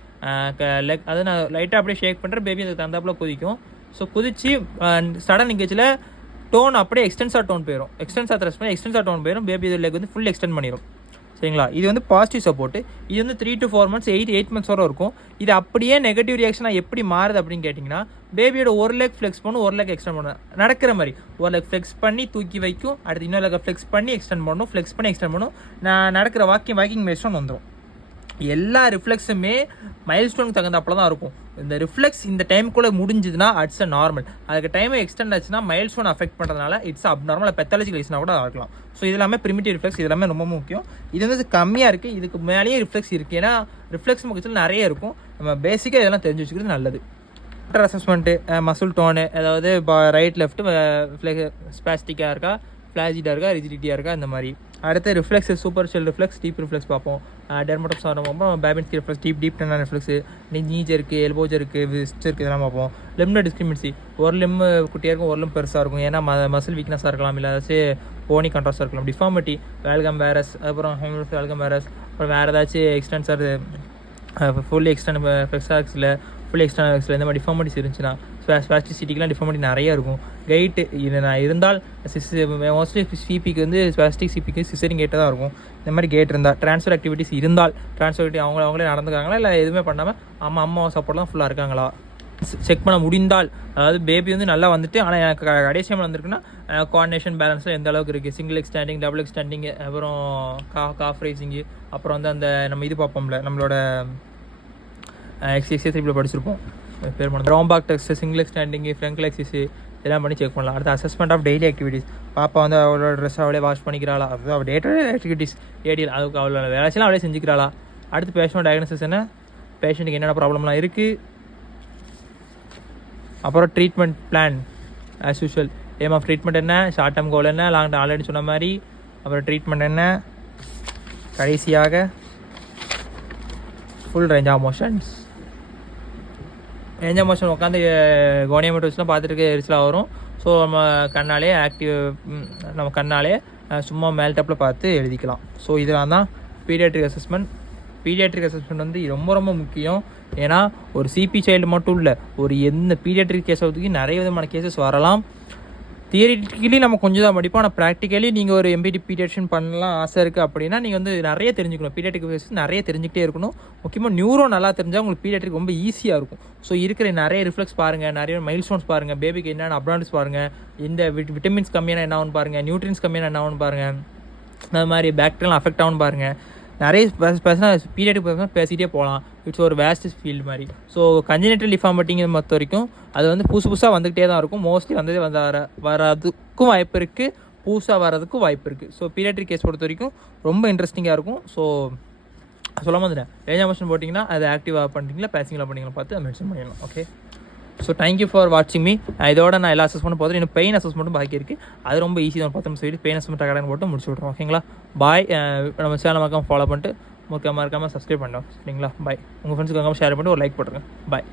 லெக் அதை நான் லைட்டாக அப்படியே ஷேக் பண்ணுறேன், பேபி அதுக்கு தந்தாப்புல குதிக்கும். ஸோ குதிச்சு சடன் எங்கேஜில் டோன் அப்படியே எக்ஸ்டென்ஸாக டோன் போயிடும். எக்ஸ்டென்ஸாக த்ரெஸ் பண்ணி எக்ஸ்டென்ஸாக டோன் போயிடும். பேபி இது லெக் வந்து ஃபுல் எக்ஸ்டெண்ட் பண்ணிடும். சரிங்களா? இது வந்து பாசிட்டிவ் சப்போர்ட்டு. இது வந்து 3 to 4 months 8 months வரை இருக்கும். இது அப்படியே நெகட்டிவ் ரியாக்ஷனாக எப்படி மாறுது அப்படின்னு கேட்டிங்கன்னா, பேபியோட ஒரு லெக் ஃப்ளெக்ஸ் பண்ணும், ஒரு லெக் எக்ஸ்டெண்ட் பண்ணும். நடக்கிற மாதிரி ஒரு லெக் ஃப்ளெக்ஸ் பண்ணி தூக்கி வைக்கும், அடுத்து இன்னொரு லெக் ஃப்ளெக்ஸ் பண்ணி எக்ஸ்டெண்ட் பண்ணும், ஃப்ளெக்ஸ் பண்ணி எக்ஸ்டெண்ட் பண்ணும். நான் நடக்கிற வாக்கிங் மைல்ஸ்டோன் வந்துடும். எல்லா ரிஃப்ளெக்ஸுமே மைல்ஸ்டோனுக்கு தகுந்தாப்புல தான் இருக்கும். இந்த ரிஃப்ளெக்ஸ் இந்த டைமுக்குள்ளே முடிஞ்சதுன்னா அட்ஸ் அ நார்மல். அதுக்கு டைம் எக்ஸ்டெண்ட் ஆச்சுன்னா மைல்ஸ்டோன் அஃபெக்ட் பண்ணுறதுனால இட்ஸ் அப்நார்மல், பெத்தாலஜிக்கல் ரீசனாக கூட இருக்கலாம். ஸோ இது எல்லாமே பிரிமிட்டிவ் ரிஃப்ளெக்ஸ், இது எல்லாமே ரொம்ப முக்கியம். இது வந்து கம்மியாக இருக்குது, இதுக்கு மேலேயே ரிஃப்ளெக்ஸ் இருக்குது. ஏன்னா ரிஃப்ளெக்ஸ் பக்கத்தில் நிறைய இருக்கும். நம்ம பேசிக்காக இதெல்லாம் தெரிஞ்சு வச்சுக்கிறது நல்லது. டாக்டர் அசஸ்மெண்ட்டு, மசில் டோனு, அதாவது ரைட் லெஃப்ட்டு ஸ்பாஸ்டிக்காக இருக்கா, ஃப்ளாஜிட்டாக இருக்கா, ரிஜிடிட்டியாக இருக்கா, இந்த மாதிரி. அடுத்து reflex, super shell reflex, deep reflex பார்ப்போம். டெர்மோடப்ஸ் வரப்போ பேபின்ஸ்கி ரிஃப்ளெக்ஸ், டீப் டென்னா ரிஃப்ளெக்ஸ், நீஜ் இருக்குது, எல்போஜ் இருக்குது, விஸ்ட் இருக்குது, இதெல்லாம் பார்ப்போம். லிம்ல டிஸ்கிரிமினன்சி, ஒரு லிம் குட்டியாக இருக்கும், ஒரு லிம் பெருசாக இருக்கும். ஏன்னா மசில் வீக்னஸாக இருக்கலாம், இல்லை ஏதாச்சும் போனி கான்ட்ராஸ்டாக இருக்கலாம். டிஃபார்மிட்டி, வேல்கம் வேரஸ், அப்புறம் வேல்கம் வேரஸ், அப்புறம் வேறு ஏதாச்சும் எக்ஸ்டென்ஸாக ஃபுல்லி எக்ஸ்டெண்ட் ஃப்ளெக்ஸாக்ஸில், ஃபுல்லி எக்ஸ்டென்ட் இந்த மாதிரி டிஃபார்மிட்டிஸ் இருந்துச்சுன்னா, ஸ்பாஸ்டிசிட்டிக்கெலாம் டிஃபார்மிட்டி நிறைய இருக்கும். கைட்டு இது நான் இருந்தால் மோஸ்ட்லி சிபிக்கு வந்து ஸ்பாஸ்டிக் சிபிக்கு சிசரிங் கேட்டு தான் இருக்கும். இந்த மாதிரி கேட் இருந்தால், ட்ரான்ஸ்ஃபர் ஆக்டிவிட்டிஸ் இருந்தால், ட்ரான்ஸ்ஃபர் அவங்களே நடந்துக்காங்களா, இல்லை எதுவுமே பண்ணாமல் அம்மா சப்போர்ட்லாம் ஃபுல்லாக இருக்காங்களா செக் பண்ண முடிந்தால், அதாவது பேபி வந்து நல்லா வந்துட்டு ஆனால் எனக்கு கடைசி டைமில் வந்துருக்குன்னா கோஆர்டினேஷன் பேலன்ஸில் எந்த அளவுக்கு இருக்குது, சிங்கிள் எக்ஸ்டாண்டிங், டபுள் எக்ஸ்டாண்டிங், அப்புறம் காஃப் ரைசிங்கு, அப்புறம் வந்து அந்த நம்ம இது பார்ப்போம்ல நம்மளோட எக்ஸைஸில் படிச்சிருப்போம், பேர் பண்ண Rambagh test, single எக்ஸ்டாண்டிங்கு, frank excise இதெல்லாம் பண்ணி செக் பண்ணலாம். அடுத்து அசஸ்மெண்ட் ஆஃப் டெய்லி ஆக்டிவிட்டீஸ். பாப்பா வந்து அவளோட ட்ரெஸ் அவளே வாஷ் பண்ணிக்கிறாளா, அது அவள் day to day activities ADL அதுக்கு அவளோட வேலைச்செல்லாம் அவளே செஞ்சுக்கிறாளா. அடுத்து பேஷண்ட் டயக்னோசிஸ் என்ன, பேஷண்ட்டுக்கு என்னென்ன ப்ராப்ளம்லாம் இருக்குது, அப்புறம் treatment plan as usual. Aim of treatment என்ன, ஷார்ட் டேர்ம் கோல் என்ன, லாங் டேர்ம் ஆல்ரெடி சொன்ன மாதிரி, அப்புறம் ட்ரீட்மெண்ட் என்ன, கடைசியாக full range of motions. Range of motion உட்காந்து கோனியோமெட்ரிஸ்லாம் பார்த்துட்டு எரிச்சலாக வரும். ஸோ நம்ம கண்ணாலே சும்மா மேல் டப்பில் பார்த்து எழுதிக்கலாம். ஸோ இதெல்லாம் தான் பீடியாட்ரிக் அசஸ்மெண்ட். பீடியாட்ரிக் அசஸ்மெண்ட் வந்து ரொம்ப ரொம்ப முக்கியம். ஏன்னா ஒரு சிபி சைல்டு மட்டும் இல்லை, ஒரு எந்த பீடியாட்ரிக் கேஸ் ஆகுதுக்கு நிறைய விதமான கேசஸ் வரலாம். தியரிட்டிக்கலி நம்ம கொஞ்சம் தான் படிப்போம், ஆனால் ப்ராக்டிக்கலி நீங்கள் ஒரு எம்பிடி பீடியாட்ரிஷன் பண்ணலாம் ஆசை இருக்குது அப்படின்னா நீங்கள் வந்து நிறைய தெரிஞ்சுக்கணும். பீடியாட்ரிக் கேஸ் நிறைய தெரிஞ்சுக்கிட்டே இருக்கணும். முக்கியமாக நியூரோ நல்லா தெரிஞ்சால் உங்களுக்கு பீடியாட்ரிக் ரொம்ப ஈஸியாக இருக்கும். ஸோ இருக்கிற நிறைய ரிஃப்ளெக்ஸ் பாருங்கள், நிறைய மைல்ஸ்டோன்ஸ் பாருங்கள், பேபிக்கு என்னென்ன அப்ரான்ஸ் பாருங்கள், இந்த விட்டமின்ஸ் கம்மியான என்ன ஆகுன்னு பாருங்கள், நியூட்ரியன்ஸ் கம்மியான என்ன ஆகுன்னு பாருங்கள், அது மாதிரி பேக்டீரியல் அஃபெக்ட் ஆகுன்னு பாருங்கள். நிறைய பீடியாட்ரிக் பேசிகிட்டே போகலாம். இட்ஸ் ஒரு வேஸ்ட் ஃபீல்டு மாதிரி. ஸோ கன்ஜெனிட்டல் டிஃபார்மிட்டிங்கிறத பொறுத்த வரைக்கும் அது வந்து புதுசாக வந்துக்கிட்டே தான் இருக்கும். மோஸ்ட்லி வந்ததே வரதுக்கும் வாய்ப்பு இருக்குது, புதுசாக வரதுக்கும் வாய்ப்பு இருக்குது. ஸோ பீடியாட்ரிக் கேஸ் பொறுத்த வரைக்கும் ரொம்ப இன்ட்ரெஸ்டிங்காக இருக்கும். ஸோ சொல்ல மாதிரிட்டேன், ரேஞ்ச் ஆஃப் மோஷன் போட்டிங்கன்னா அது ஆக்டிவாக பண்ணுறீங்களா பேசிங்கில் பண்ணிங்களா பார்த்து மென்ஷன் பண்ணிடலாம். ஓகே, ஸோ தேங்க்யூ ஃபார் வாட்சிங் மீ. இதோட நான் எல்லா அசஸ்மெண்ட்டும் பார்த்துட்டு இன்னும் பெயின் அசஸ்மெண்ட்டும் பாக்கி இருக்குது. அது ரொம்ப ஈஸி தான், 10 நிமிஷம் பெயின் அசஸ்மெண்ட் கடன் போட்டு முடிச்சு விட்றோம். ஓகேங்களா, பாய். நம்ம சேனல் மறக்காமல் ஃபாலோ பண்ணிட்டு மறக்காமல் சப்ஸ்கிரைப் பண்ணோம். சரிங்களா, பாய். உங்கள் ஃப்ரெண்ட்ஸுக்கு ஷேர் பண்ணிட்டு ஒரு லைக் போட்டுருங்க. பாய்.